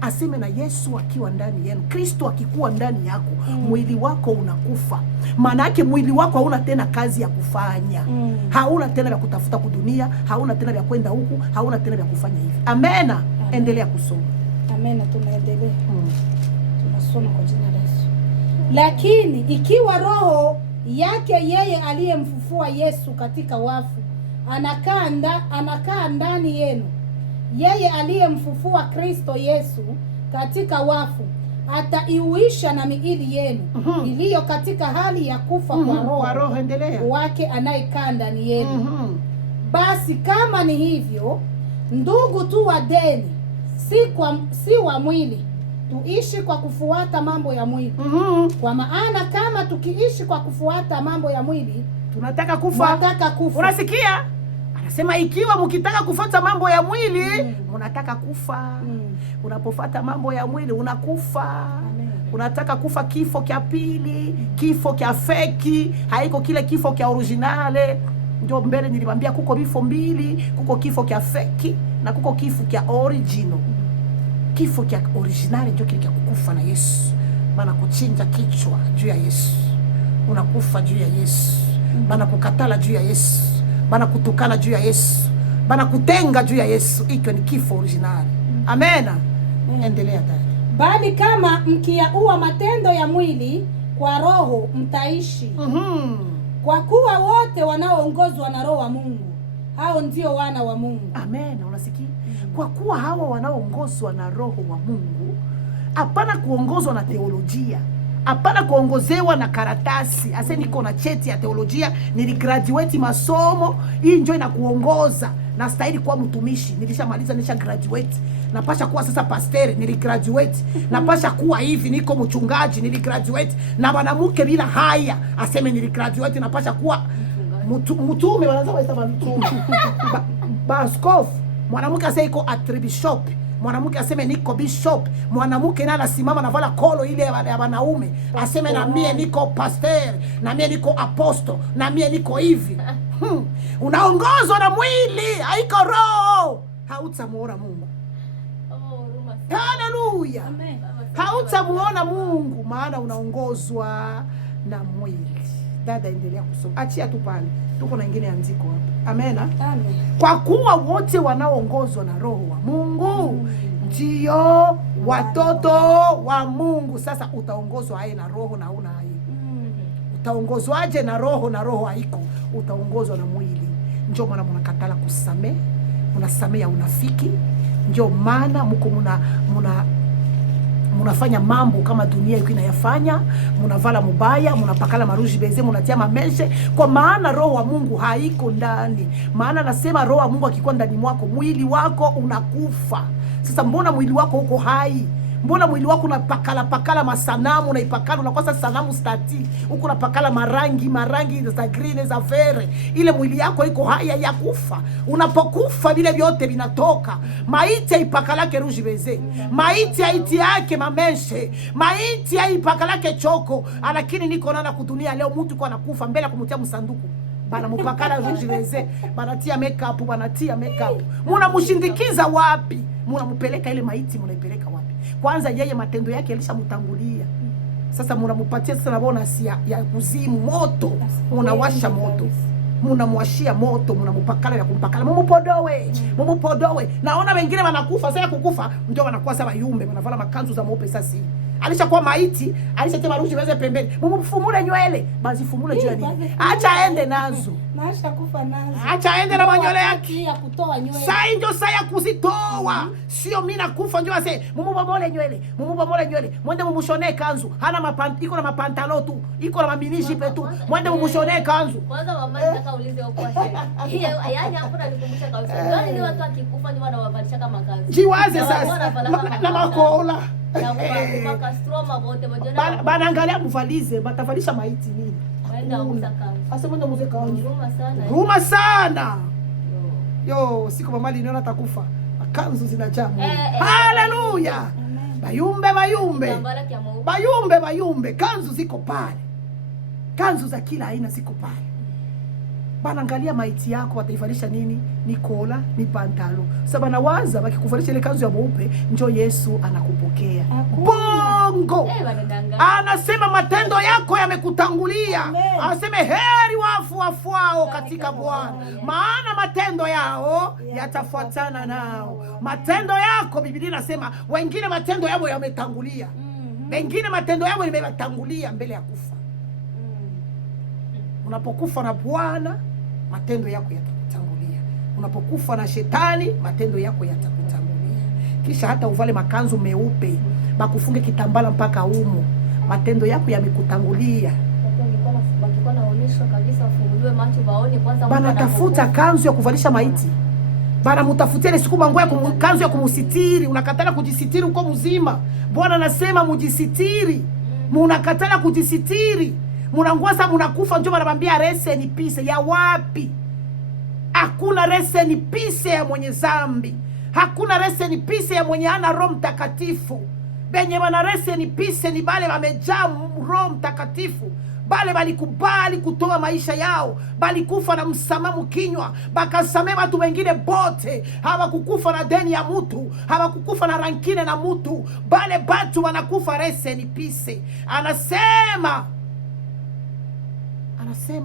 Aseme na Yesu akiwa ndani yenu, Kristo akikuwa ndani yako, mwili wako unakufa. Maana yake mwili wako hauna tena kazi ya kufanya. Hauna tena vya kutafuta kudunia, hauna tena vya kwenda huku, hauna tena vya kufanya hivi. Amena. Endelea kusoma. Amena, tunaendelea. Tunasoma kwa jina la Yesu. Lakini ikiwa roho yake yeye aliyemfufua Yesu katika wafu anakaa ndani yenu, yeye aliyemfufua Kristo Yesu katika wafu ataiuisha na miili yenu iliyo katika hali ya kufa kwa roho wake anayekaa ndani yenu. Basi kama ni hivyo, ndugu tu wa deni, si wa mwili, tuishi kwa kufuata mambo ya mwili. Kwa maana kama tukiishi kwa kufuata mambo ya mwili, tunataka kufa. Unasikia? Anasema ikiwa mkitaka kufuata mambo ya mwili, mnataka kufa. Unapofuata mambo ya mwili unakufa. Unataka kufa kifo kia pili, kifo kia feki, haiko kile kifo kia originale. Ndio mbele niliwaambia kuko vifo 2, kuko kifo kia feki na kuko kifo kia original. Kifo kia originale ndio kile kia kukufa na Yesu. Maana kuchinja kichwa juu ya Yesu. Unakufa juu ya Yesu. Maana kukatala juu ya Yesu. Bana kutukana juu ya Yesu, bana kutenga juu ya Yesu. Hicho ni kifo original. Amena. Endelea dada. Bali kama mkiyaua matendo ya mwili, kwa roho mtaishi. Kwa kuwa wote wanaoongozwa na roho wa Mungu, hao ndio wana wa Mungu. Amena. Unasikia? Kwa kuwa hawa wanaoongozwa na roho wa Mungu, hapana kuongozwa na teolojia. Hapana kuongozewa na karatasi. Ase niko na cheti ya teolojia, niligraduate masomo, hii njoo inakuongoza. Na stahili kuwa mtumishi, nilishamaliza, nisha graduate. Napasha kuwa sasa pastor, niligraduate. Napasha kuwa hivi, niko mchungaji, niligraduate. Na mwanamke bila haya, aseme niligraduate, napasha kuwa mtume, wanaanza kuita mtume. Baskofu, mwanamke ase iko archbishop. Mwanamke aseme niko bishop. Mwanamke na anasimama na vala kolo ile ya wanaume, aseme na mie niko pastor, na mie niko apostle, na mie niko hivi. Unaongozwa na mwili, haiko roho. Hautamuona Mungu. Haleluya. Hautamuona Mungu, maana unaongozwa na mwili. Dada, endelea kusoma. Achia tu pale. Tuko na ingine andiko hapa. Amena. Amen. Kwa kuwa wote wanaoongozwa na roho wa Mungu ndio watoto wa Mungu. Sasa utaongozwa aye na roho na una aye. Utaongozwaje na roho na roho haiko? Utaongozwa na mwili. Ndio maana mnakatala kusamehe, mnasamea unafiki. Ndio maana mko mnafanya mambo kama dunia iko inayafanya, mnavala mubaya, mnapakala maruji beze, mnatia mameshe, kwa maana roho wa Mungu haiko ndani. Maana nasema roho wa Mungu akikuwa ndani mwako, mwili wako unakufa. Sasa mbona mwili wako uko hai? Mbona mwili wako unapakala masanamu, unaipakala unakosa sanamu stati, uko unapakala marangi za green za vere. Ile mwili yako iko haya ya kufa. Unapokufa vile vyote vinatoka. Maiti ipakalake rouge beze, maiti haiti yake mameshe, maiti ipakalake choko. Lakini niko nana kudunia leo mtu kwa anakufa mbele kumutia msanduku, bana mupakala rouge beze, banatia makeup, Muna wapi? Muna mupeleka ile maiti, munaipeleka wapi? Kwanza yeye matendo yake alishamtangulia. Sasa munamupatia sasa nabona si ya kuzimu moto, munawasha moto, munamwashia moto, munamupakala ya kumpakala, mumupodowe. Naona wengine wanakufa, sasa kukufa ndio wanakuwa sasa yumbe, wanavala makanzu za mweupe. Sasa alishakuwa maiti, alishatema ruji weze pembeni, mumufumule nywele, basi fumule juu ya nini? Acha aende nazo. Maisha kufa nazo. Acha aende na manywele yake ya kutoa nywele. Sasa ndio saa ya kuzitoa. Sio mimi nakufa ndio ase mumubomole nywele. Mwende mumushone kanzu. Hana iko na mapantalo tu. Iko na maminishi tu. Mwende mumushone kanzu. Kwanza mama nataka uulize huko hiyo. Yaani hapo nalikumbusha kabisa. Yaani ni watu akikufa ndio wanawavalisha kama kanzu. Jiwaze sasa. Na makola. Banaangalia muvalize, batavalisha maiti nini? Ruma sana. Yo, siku mama liniona atakufa. Kanzu zinajaa. Haleluya. Bayumbe. Kanzu ziko pale. Kanzu za kila aina ziko pale. Banaangalia maiti yako wataivalisha nini? Ni kola, ni pantalo. Sasa banawaza bakikuvalisha ile kanzu ya mweupe njo Yesu anakupokea. Bongo. Anasema matendo yako yamekutangulia. Anasema heri wafu wafuao katika Bwana, maana matendo yao yatafuatana nao. Matendo yako, Biblia inasema wengine matendo yao yametangulia. Wengine matendo yao yametangulia mbele ya kufa. Unapokufa na Bwana, matendo yako yatakutangulia. Unapokufa na shetani, matendo yako yatakutangulia. Kisha hata uvale makanzu meupe, bakufunge kitambala mpaka umu, matendo yako yamekutangulia. Bana tafuta kanzu ya kuvalisha maiti. Bana mutafutia ile siku mangu ya kanzu ya kumusitiri. Unakatala kujisitiri uko mzima. Bwana anasema mujisitiri. Munakatala kujisitiri. Munangwasa munakufa, njo wanabambia rese ni pise ya wapi? Hakuna rese ni pise ya mwenye zambi. Hakuna rese ni pise ya mwenye ana Roho Mtakatifu. Benye wana rese ni pise ni bale wamejaa Roho Mtakatifu. Bale balikubali kutoa maisha yao, balikufa na msamamu kinywa, bakasamea watu wengine bote. Hawakukufa na deni ya mtu, hawakukufa na rankine na mtu. Bale batu wanakufa rese ni pise. Anasema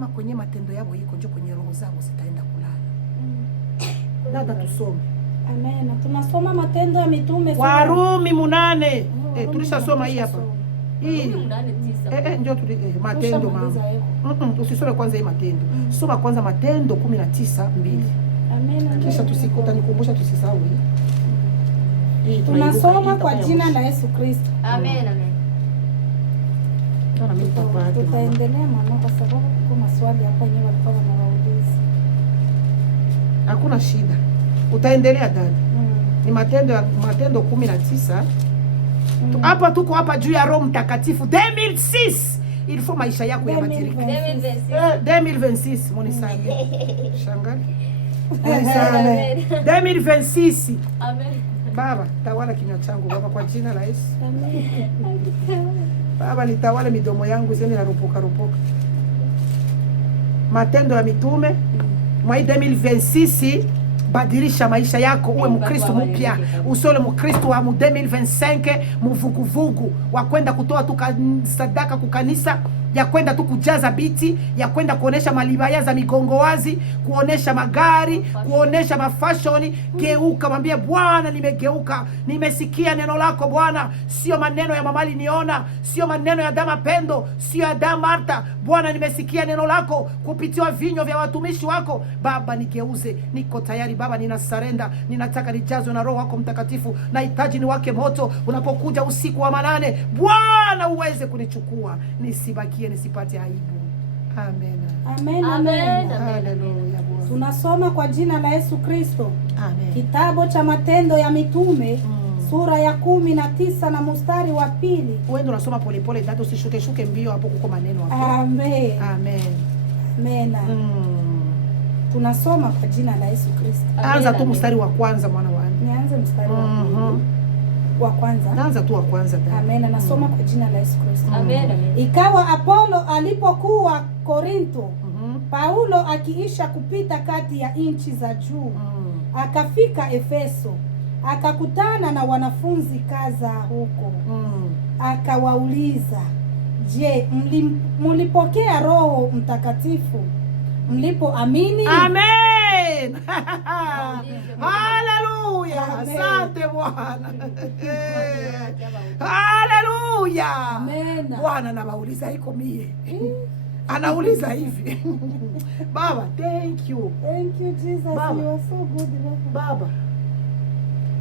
kwenye matendo yao iko njo kwenye roho zao zitaenda kulala. Dada tusome. Amen. Tunasoma Matendo ya Mitume Warumi 8. Tulishasoma hii hapa. Hii ndio Matendo mama. Usisome kwanza hii Matendo. Soma kwanza Matendo 19:2. Amen. Kisha tusikota nikumbusha tusisahau hii. Tunasoma kwa jina la Yesu Kristo. Amen. Tutaendelea mama, kwa sababu kuna maswali hapa yenyewe walikuwa wanauliza. Hakuna shida. Utaendelea dada. Ni Matendo 19. Hapa tuko hapa juu ya Roho Mtakatifu 2006. Il faut maisha yako ya matirika. 2026 monisana. Shangali. Monisana. 2026. Amen. Baba, tawala kinywa changu Baba kwa jina la Yesu. Amen. Baba, nitawale midomo yangu zeni na ropoka. Matendo ya Mitume mwa 2026. Badilisha maisha yako, uwe Mkristo mpya. Usole Mkristo wa 2025 mvuguvugu wa kwenda kutoa tu sadaka kukanisa, ya kwenda tu kujaza biti, ya kwenda kuonesha malibaya za migongo wazi, kuonesha magari, kuonesha mafashoni. Geuka, mwambie Bwana, nimegeuka, nimesikia neno lako Bwana, sio maneno ya mama aliniona, sio maneno ya dama Pendo, sio ya dama Marta. Bwana, nimesikia neno lako kupitia vinywa vya watumishi wako. Baba, nigeuze, niko tayari Baba, ninasarenda, ninataka nijazwe na Roho wako Mtakatifu. Nahitaji niwake moto unapokuja usiku wa manane. Bwana, uweze kunichukua, nisibakie, nisipate aibu. Amen. Amen, amen. Haleluya. Tunasoma kwa jina la Yesu Kristo. Amen. Kitabu cha Matendo ya Mitume sura ya 19 na mstari wa 2. Wewe unasoma pole pole, dada, usishuke mbio, hapo kuko maneno hapo. Amen. Amen. Amen. Tunasoma kwa jina la Yesu Kristo. Anza tu mstari wa kwanza, mwana wangu. Nianze mstari wa kwanza. Anza tu wa kwanza dada. Amen. Nasoma kwa jina la Yesu Kristo. Amen. Ikawa Apolo alipokuwa Korinto, Paulo akiisha kupita kati ya nchi za juu, akafika Efeso, akakutana na wanafunzi kadha huko. Akawauliza, je, mlipokea Roho Mtakatifu mlipoamini? Amen. Haleluya. Asante Bwana. Haleluya. Amen. Bwana anawauliza iko mie. Anauliza hivi. Baba, thank you. Thank you Jesus. Baba. You are so good. Baba,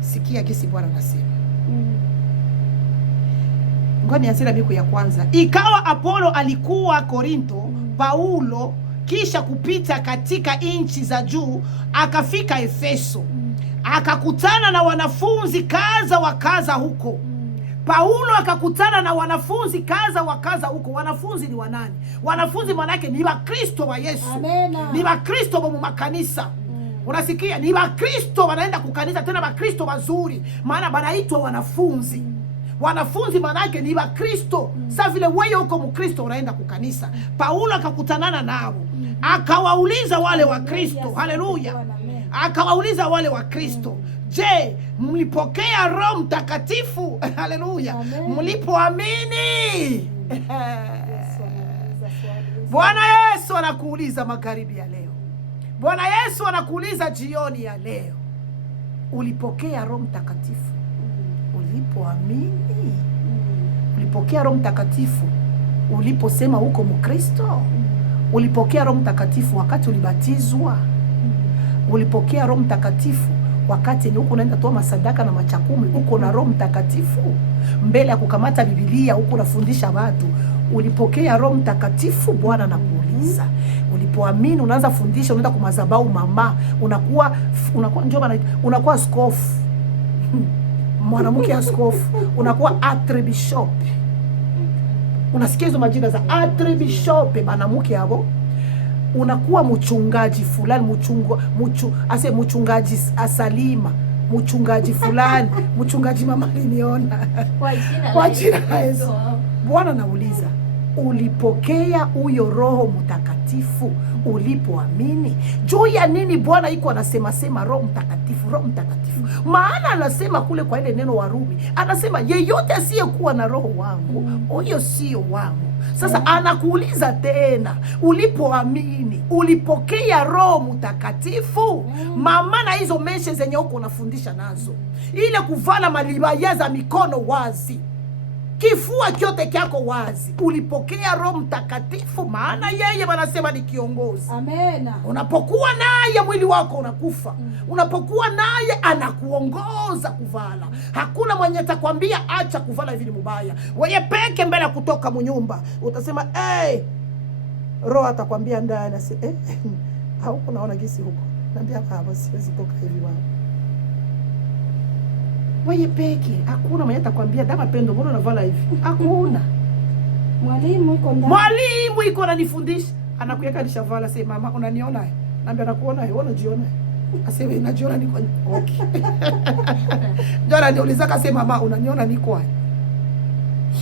sikia kisi Bwana anasema. Ngoni asira miku ya kwanza. Ikawa Apolo alikuwa Korinto, Paulo kisha kupita katika nchi za juu, akafika Efeso, akakutana na wanafunzi kadha wa kadha huko. Paulo akakutana na wanafunzi kadha wa kadha huko. Wanafunzi ni wanani? Wanafunzi manake ni Wakristo wa Yesu. Amen. Ni Wakristo wa makanisa. Unasikia? Ni Wakristo wanaenda kukanisa, tena Wakristo wazuri, maana banaitwa wanafunzi. Wanafunzi manake ni Wakristo. Sasa vile wewe uko Mkristo unaenda kukanisa. Paulo akakutanana nao. Akawauliza wale Wakristo. Haleluya. Akawauliza wale Wakristo, je, mlipokea Roho Mtakatifu? Haleluya. Mlipoamini? Bwana Yesu anakuuliza magharibi ya leo. Bwana Yesu anakuuliza jioni ya leo. Ulipokea Roho Mtakatifu ulipoamini? Ulipokea Roho Mtakatifu uliposema uko Mkristo? Ulipokea Roho Mtakatifu wakati ulibatizwa? Ulipokea Roho Mtakatifu wakati ni huko unaenda toa masadaka na machakumi, uko na Roho Mtakatifu? Mbele ya kukamata Biblia huko unafundisha watu, ulipokea Roho Mtakatifu? Bwana anakuuliza. Ulipoamini unaanza fundisha, unaenda kwa madhabahu mama, unakuwa askofu. Mwanamke askofu, unakuwa archbishop. Unasikia hizo majina za archbishop, mwanamke hapo. Unakuwa mchungaji fulani, mchungaji Asalima, mchungaji fulani, mchungaji mama aliniona. Kwa jina la Yesu. Bwana nauliza, ulipokea huyo Roho Mtakatifu ulipoamini? Juu ya nini Bwana iko anasema Roho Mtakatifu, Roho Mtakatifu? Maana anasema kule kwa ile neno Warumi, anasema yeyote asiyekuwa na Roho wangu huyo sio wangu. Sasa anakuuliza tena, ulipoamini ulipokea Roho Mtakatifu? Mama, na hizo meshe zenye uko unafundisha nazo, ile kuvala malibaya za mikono wazi, kifua kyote kyako wazi, ulipokea Roho Mtakatifu? Maana yeye wanasema ni kiongozi. Amen. Unapokuwa naye mwili wako unakufa. Unapokuwa naye anakuongoza kuvala. Hakuna mwenye atakwambia acha kuvala hivi ni mbaya. Wewe peke mbele ya kutoka mnyumba utasema Roho atakwambia ndani hauko naona gisi huko. Naambia baba siwezi toka hivi baba. Wewe peke, hakuna mwenye atakwambia dama Pendo mbona unavala hivi. Hakuna. Mwalimu iko ndani. Mwalimu iko ananifundisha. Anakuweka nishavala, sema mama unaniona? Naambia nakuona, wewe unajiona? Aseme najiona niko okay. Jana niuliza kasema mama unaniona niko wapi?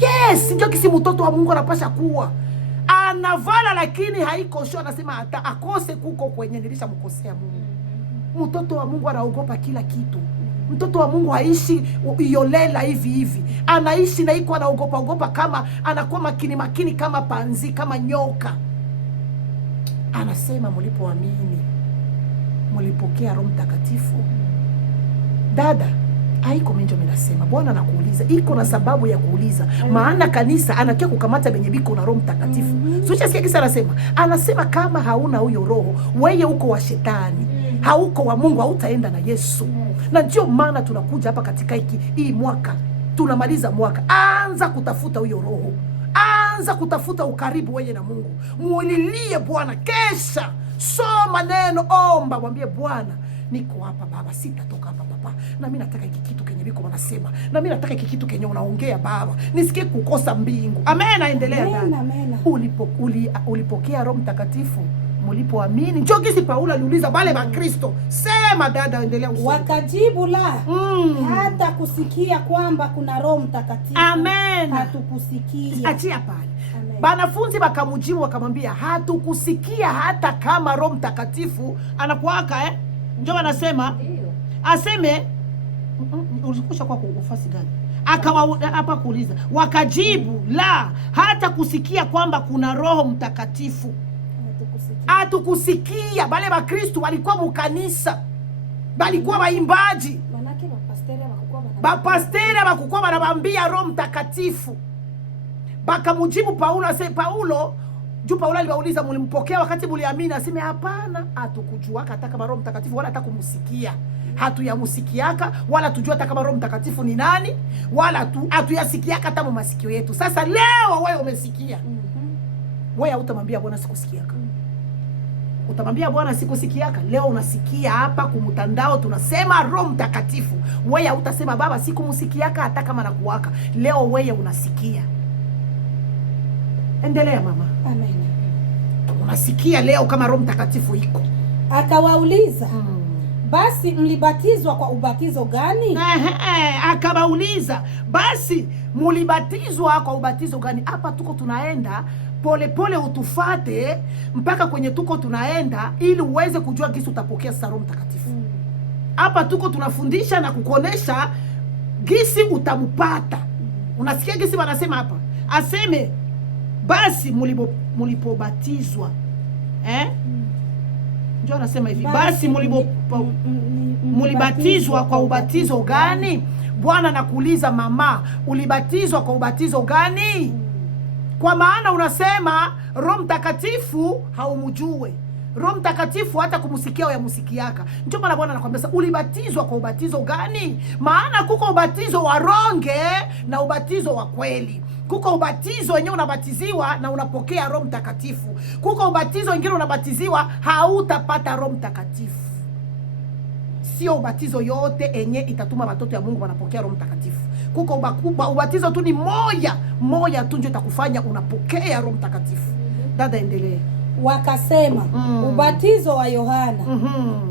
Yes, ndio kisi mtoto wa Mungu anapasha kuwa. Anavala lakini haiko sio, anasema hata akose kuko kwenye nilishamkosea Mungu. Mtoto wa Mungu anaogopa kila kitu. Mtoto wa Mungu haishi iolela hivi hivi, anaishi na iko anaogopa ogopa, kama anakuwa makini kama panzi, kama nyoka. Anasema mlipoamini mlipokea Roho Mtakatifu. Dada, haiko menjo minasema, Bwana anakuuliza, iko na sababu ya kuuliza. Maana kanisa anakia kukamata benye biko na Roho Mtakatifu. Sucha sikia kisa anasema kama hauna huyo roho, wewe uko wa shetani, hauko wa Mungu, hautaenda na Yesu. Na ndio maana tunakuja hapa katika hii mwaka, tunamaliza mwaka, anza kutafuta huyo roho. Anza kutafuta ukaribu wewe na Mungu. Mulilie Bwana, kesha soma neno, omba, mwambie Bwana, niko hapa Baba, sitatoka hapa Baba, na mimi nataka hiki kitu kenye biko wanasema, na mimi nataka hiki kitu kenye unaongea Baba, nisikie kukosa mbingu. Amen. Endelea dada. Ulipokea Roho Mtakatifu mlipoamini. Njoo gisi Paulo aliuliza wale wa Kristo. Sema dada, endelea usome. Wakajibu la, hata kusikia kwamba kuna Roho Mtakatifu. Amen. Hatukusikia. Achia pale. Banafunzi wakamjibu wakamwambia, hatukusikia hata kama Roho Mtakatifu anakuaka Njoo anasema aseme ulikusha kwa ufasi gani? Akawa hapa kuuliza, wakajibu la, hata kusikia kwamba kuna Roho Mtakatifu. Hatukusikia. Bale ba Kristo walikuwa mukanisa, balikuwa waimbaji, manake bapasteri bakukuwa banabambia Roho Mtakatifu. Bakamujibu Paulo, Paulo juu Paulo aliwauliza, mlimpokea wakati mliamini? Aseme hapana, hatukujuaka hata kama Roho Mtakatifu, wala hata kumusikia. Hatuyamusikiaka wala tujua hata kama Roho Mtakatifu ni nani, wala hatuyasikiaka hata masikio yetu. Sasa leo wewe umesikia. Wewe hautamwambia Bwana sikusikiaka. Utamwambia Bwana sikusikiaka. Leo unasikia hapa kumtandao tunasema Roho Mtakatifu. Wewe hautasema Baba sikumusikiaka hata kama nakuwaka. Leo wewe unasikia. Endelea mama. Amen. Unasikia leo kama Roho Mtakatifu iko. Akawauliza, basi mlibatizwa kwa ubatizo gani? Akawauliza, basi mlibatizwa kwa ubatizo gani? Hapa tuko tunaenda pole utufate mpaka kwenye tuko tunaenda, ili uweze kujua gisi utapokea Roho Mtakatifu. Hapa tuko tunafundisha na kukonesha gisi utamupata. Unasikia gisi wanasema hapa? Aseme basi mulipobatizwa Njoo anasema hivi, basi mulibatizwa kwa ubatizo gani? Bwana nakuuliza mama, ulibatizwa kwa ubatizo gani? Kwa maana unasema Roho Mtakatifu haumjue. Roho Mtakatifu hata kumusikia ya musikiaka. Ndio maana Bwana anakuambia sasa, ulibatizwa kwa ubatizo gani? Maana kuko ubatizo wa ronge na ubatizo wa kweli. Kuko ubatizo wenyewe unabatiziwa na unapokea Roho Mtakatifu. Kuko ubatizo wengine unabatiziwa hautapata Roho Mtakatifu. Sio ubatizo yote enye itatuma watoto ya Mungu wanapokea Roho Mtakatifu. Kuko ubatizo tu ni moja tu ndio itakufanya unapokea Roho Mtakatifu. Dada, endelee. Wakasema ubatizo wa Yohana.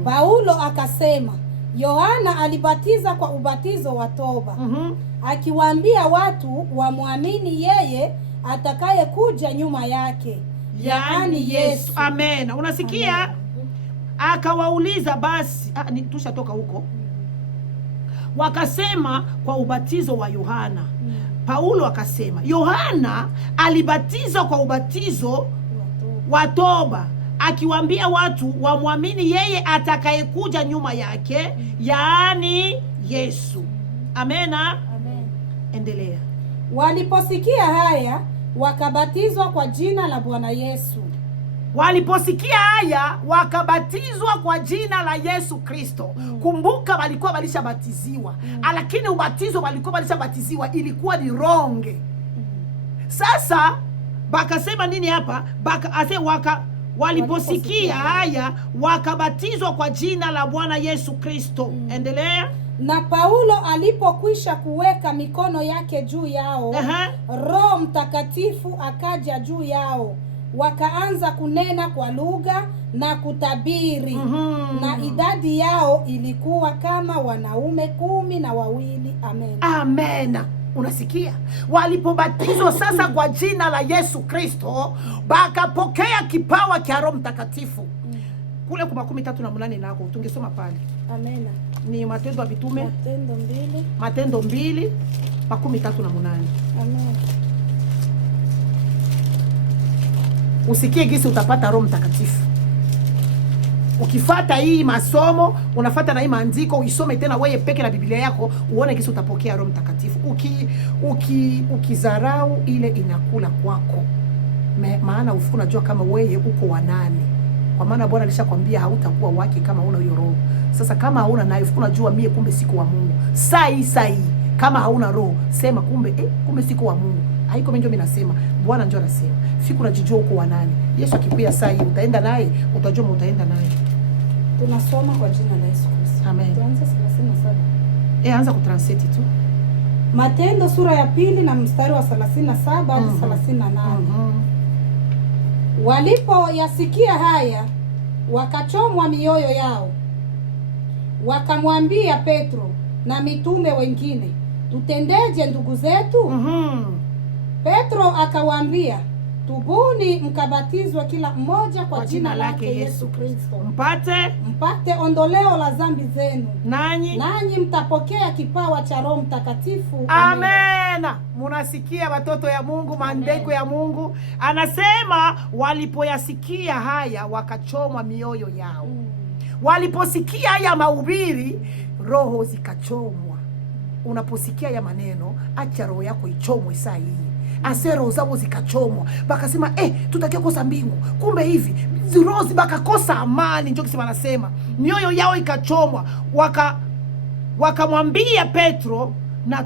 Paulo akasema Yohana alibatiza kwa ubatizo wa toba, akiwaambia watu wamwamini yeye atakaye kuja nyuma yake, yaani Yesu. Amen. Unasikia? Amen. Akawauliza basi, tushatoka huko. Wakasema kwa ubatizo wa Yohana. Paulo akasema Yohana alibatiza kwa ubatizo wa toba, akiwaambia watu wamwamini yeye atakayekuja nyuma yake, yaani Yesu. Amena. Amen. Endelea. Waliposikia haya wakabatizwa kwa jina la Bwana Yesu. Waliposikia haya wakabatizwa kwa jina la Yesu Kristo. Kumbuka walikuwa walishabatiziwa, lakini ubatizo walikuwa walishabatiziwa ilikuwa ni ronge. Sasa bakasema nini hapa? Waliposikia haya wakabatizwa kwa jina la Bwana Yesu Kristo. Endelea. Na Paulo alipokwisha kuweka mikono yake juu yao, Roho Mtakatifu akaja juu yao, wakaanza kunena kwa lugha na kutabiri. Na idadi yao ilikuwa kama wanaume 12. Amen. Amen. Unasikia? Walipobatizwa sasa kwa jina la Yesu Kristo, bakapokea kipawa cha Roho Mtakatifu. kule kwa 38 nako tungesoma pale. Amena. Ni Matendo ya Mitume. Matendo 2. 2:38. Amen. Usikie gisi utapata Roho Mtakatifu. Ukifata hii masomo, unafata na hii maandiko, uisome tena wewe peke na Biblia yako, uone gisi utapokea Roho Mtakatifu. Ukizarau ile inakula kwako. Maana ufuku unajua kama wewe uko wa nani. Kwa maana Bwana alishakwambia hautakuwa wake kama una hiyo roho. Sasa kama hauna nayo ufuku unajua mie kumbe siko wa Mungu. Sai kama hauna roho, sema kumbe kumbe siko wa Mungu. Haiko mimi ndio mimi nasema, Bwana ndio anasema. Siku unajijua uko wa nani. Yesu akipia sai utaenda naye, utajua utaenda naye. Tunasoma kwa jina la Yesu Kristo. Amen. Tuanze 37. Anza kutranslate tu. Matendo sura ya 2 na mstari wa 37 hadi 38. Walipoyasikia haya, wakachomwa mioyo yao. Wakamwambia Petro na mitume wengine, tutendeje ndugu zetu? Petro akawaambia, tubuni mkabatizwe kila mmoja kwa jina lake Yesu Kristo, mpate ondoleo la dhambi zenu, nanyi mtapokea kipawa cha Roho Mtakatifu. Amena. Munasikia watoto ya Mungu, maandiko ya Mungu anasema walipoyasikia haya wakachomwa mioyo yao. Waliposikia haya mahubiri, roho zikachomwa. Unaposikia ya maneno, acha roho yako ichomwe saa hii. Asero zao zikachomwa. Bakasema tutakia kosa mbingu. Kumbe hivi roho bakakosa amani, ndio kisema nasema. Mioyo yao ikachomwa. Wakamwambia Petro na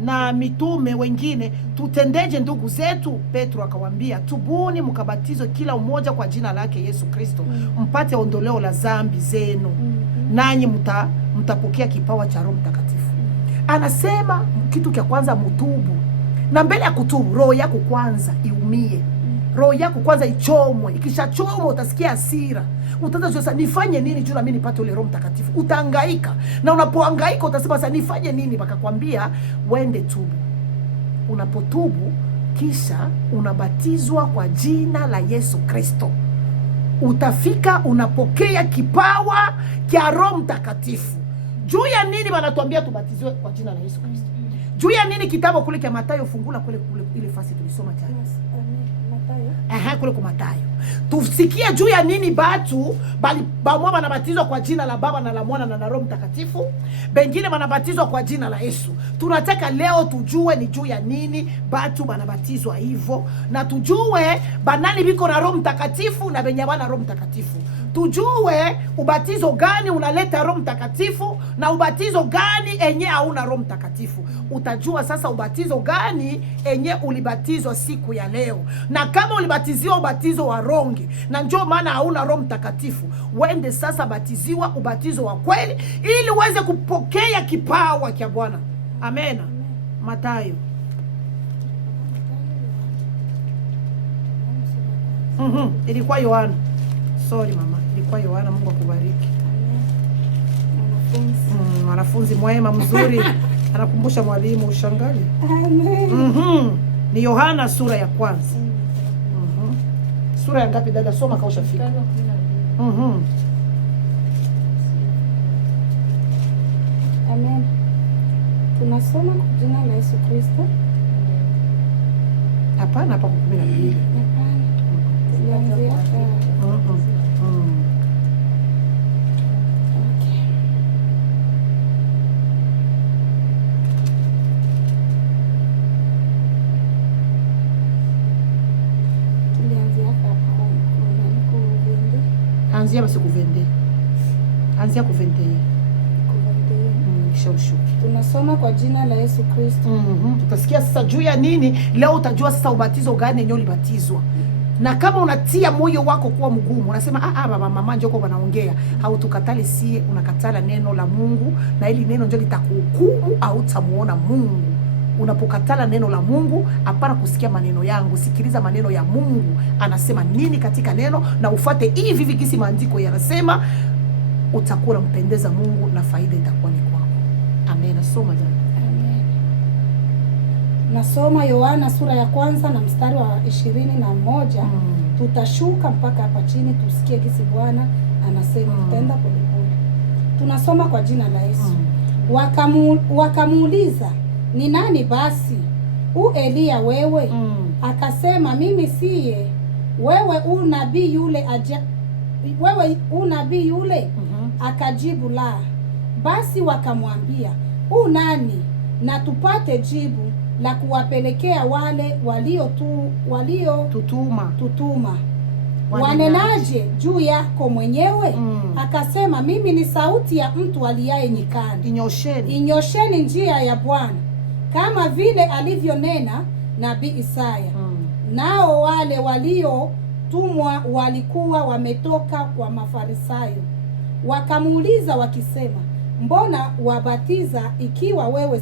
na mitume wengine, tutendeje ndugu zetu? Petro akawaambia, tubuni mkabatizwe kila mmoja kwa jina lake Yesu Kristo, mpate ondoleo la dhambi zenu, nanyi mtapokea kipawa cha Roho Mtakatifu. Anasema kitu cha kwanza mutubu. Na mbele ya kutubu, roho yako kwanza iumie. Roho yako kwanza ichomwe. Ikishachomwa utasikia hasira. Utaanza sasa nifanye nini juu na mimi nipate ule Roho Mtakatifu? Utahangaika. Na unapohangaika utasema sasa nifanye nini? Bakakwambia wende tubu. Unapotubu kisha unabatizwa kwa jina la Yesu Kristo. Utafika unapokea kipawa cha Roho Mtakatifu. Juu ya nini wanatuambia tubatizwe kwa jina la Yesu Kristo? Juu ya nini kitabu kule cha Mathayo fungula kule ile fasi tulisoma jana. Mathayo. Kule kwa Mathayo. Tusikie juu ya nini batu bamwa wanabatizwa kwa jina la Baba na la Mwana na la Roho Mtakatifu, bengine wanabatizwa kwa jina la Yesu. Tunataka leo tujue ni juu ya nini batu wanabatizwa hivyo, na tujue banani biko na Roho Mtakatifu na benye bana Roho Mtakatifu. Tujue ubatizo gani unaleta Roho Mtakatifu na ubatizo gani enye hauna Roho Mtakatifu. Utajua sasa ubatizo gani enye ulibatizwa siku ya leo. Na kama ulibatiziwa ubatizo wa rongi na njoo maana hauna Roho Mtakatifu, wende sasa batiziwa ubatizo wa kweli ili uweze kupokea kipawa cha Bwana. Amena. Mathayo. Ilikuwa Yohana. Sorry mama, ilikuwa Yohana. Mungu akubariki. Mwanafunzi mwema mzuri. Anakumbusha mwalimu ushangali. Amen. Ni Yohana sura ya kwanza. Sura ya ngapi dada? Soma kausha fika. Amen. Tunasoma kwa jina la Yesu Kristo. Hapana, hapa 12. Hapana. Anzia basi kuvende. Anzia kuvende. Tunasoma kwa jina la Yesu Kristo. Tutasikia sasa juu ya nini leo. Utajua sasa ubatizo gani yenyewe ulibatizwa. Na kama unatia moyo wako kuwa mgumu, unasema baba mama njoko wanaongea, hautukatali sie, unakatala neno la Mungu, na hili neno ndio litakuhukumu au utamuona Mungu. Unapokatala neno la Mungu, hapana kusikia maneno yangu, sikiliza maneno ya Mungu. Anasema nini katika neno na ufuate hivi vikisi maandiko yanasema, utakuwa mpendeza Mungu na faida itakuwa ni kwako. Amen. Soma jana. Amen. Nasoma Yohana sura ya 1 na mstari wa 21. Tutashuka mpaka hapa chini tusikie kisi Bwana anasema. Tutaenda polepole. Tunasoma kwa jina la Yesu. Wakamuuliza, ni nani basi? Elia wewe? Akasema, mimi siye. Wewe unabii yule wewe unabii yule? Akajibu, la. Basi wakamwambia, nani? Na tupate jibu la kuwapelekea wale tutuma. Wanenaje juu yako mwenyewe? Akasema, mimi ni sauti ya mtu aliaye nyikani, inyosheni njia ya Bwana, kama vile alivyonena nabii Isaya. Nao wale waliotumwa walikuwa wametoka kwa Mafarisayo, wakamuuliza wakisema, mbona wabatiza ikiwa wewe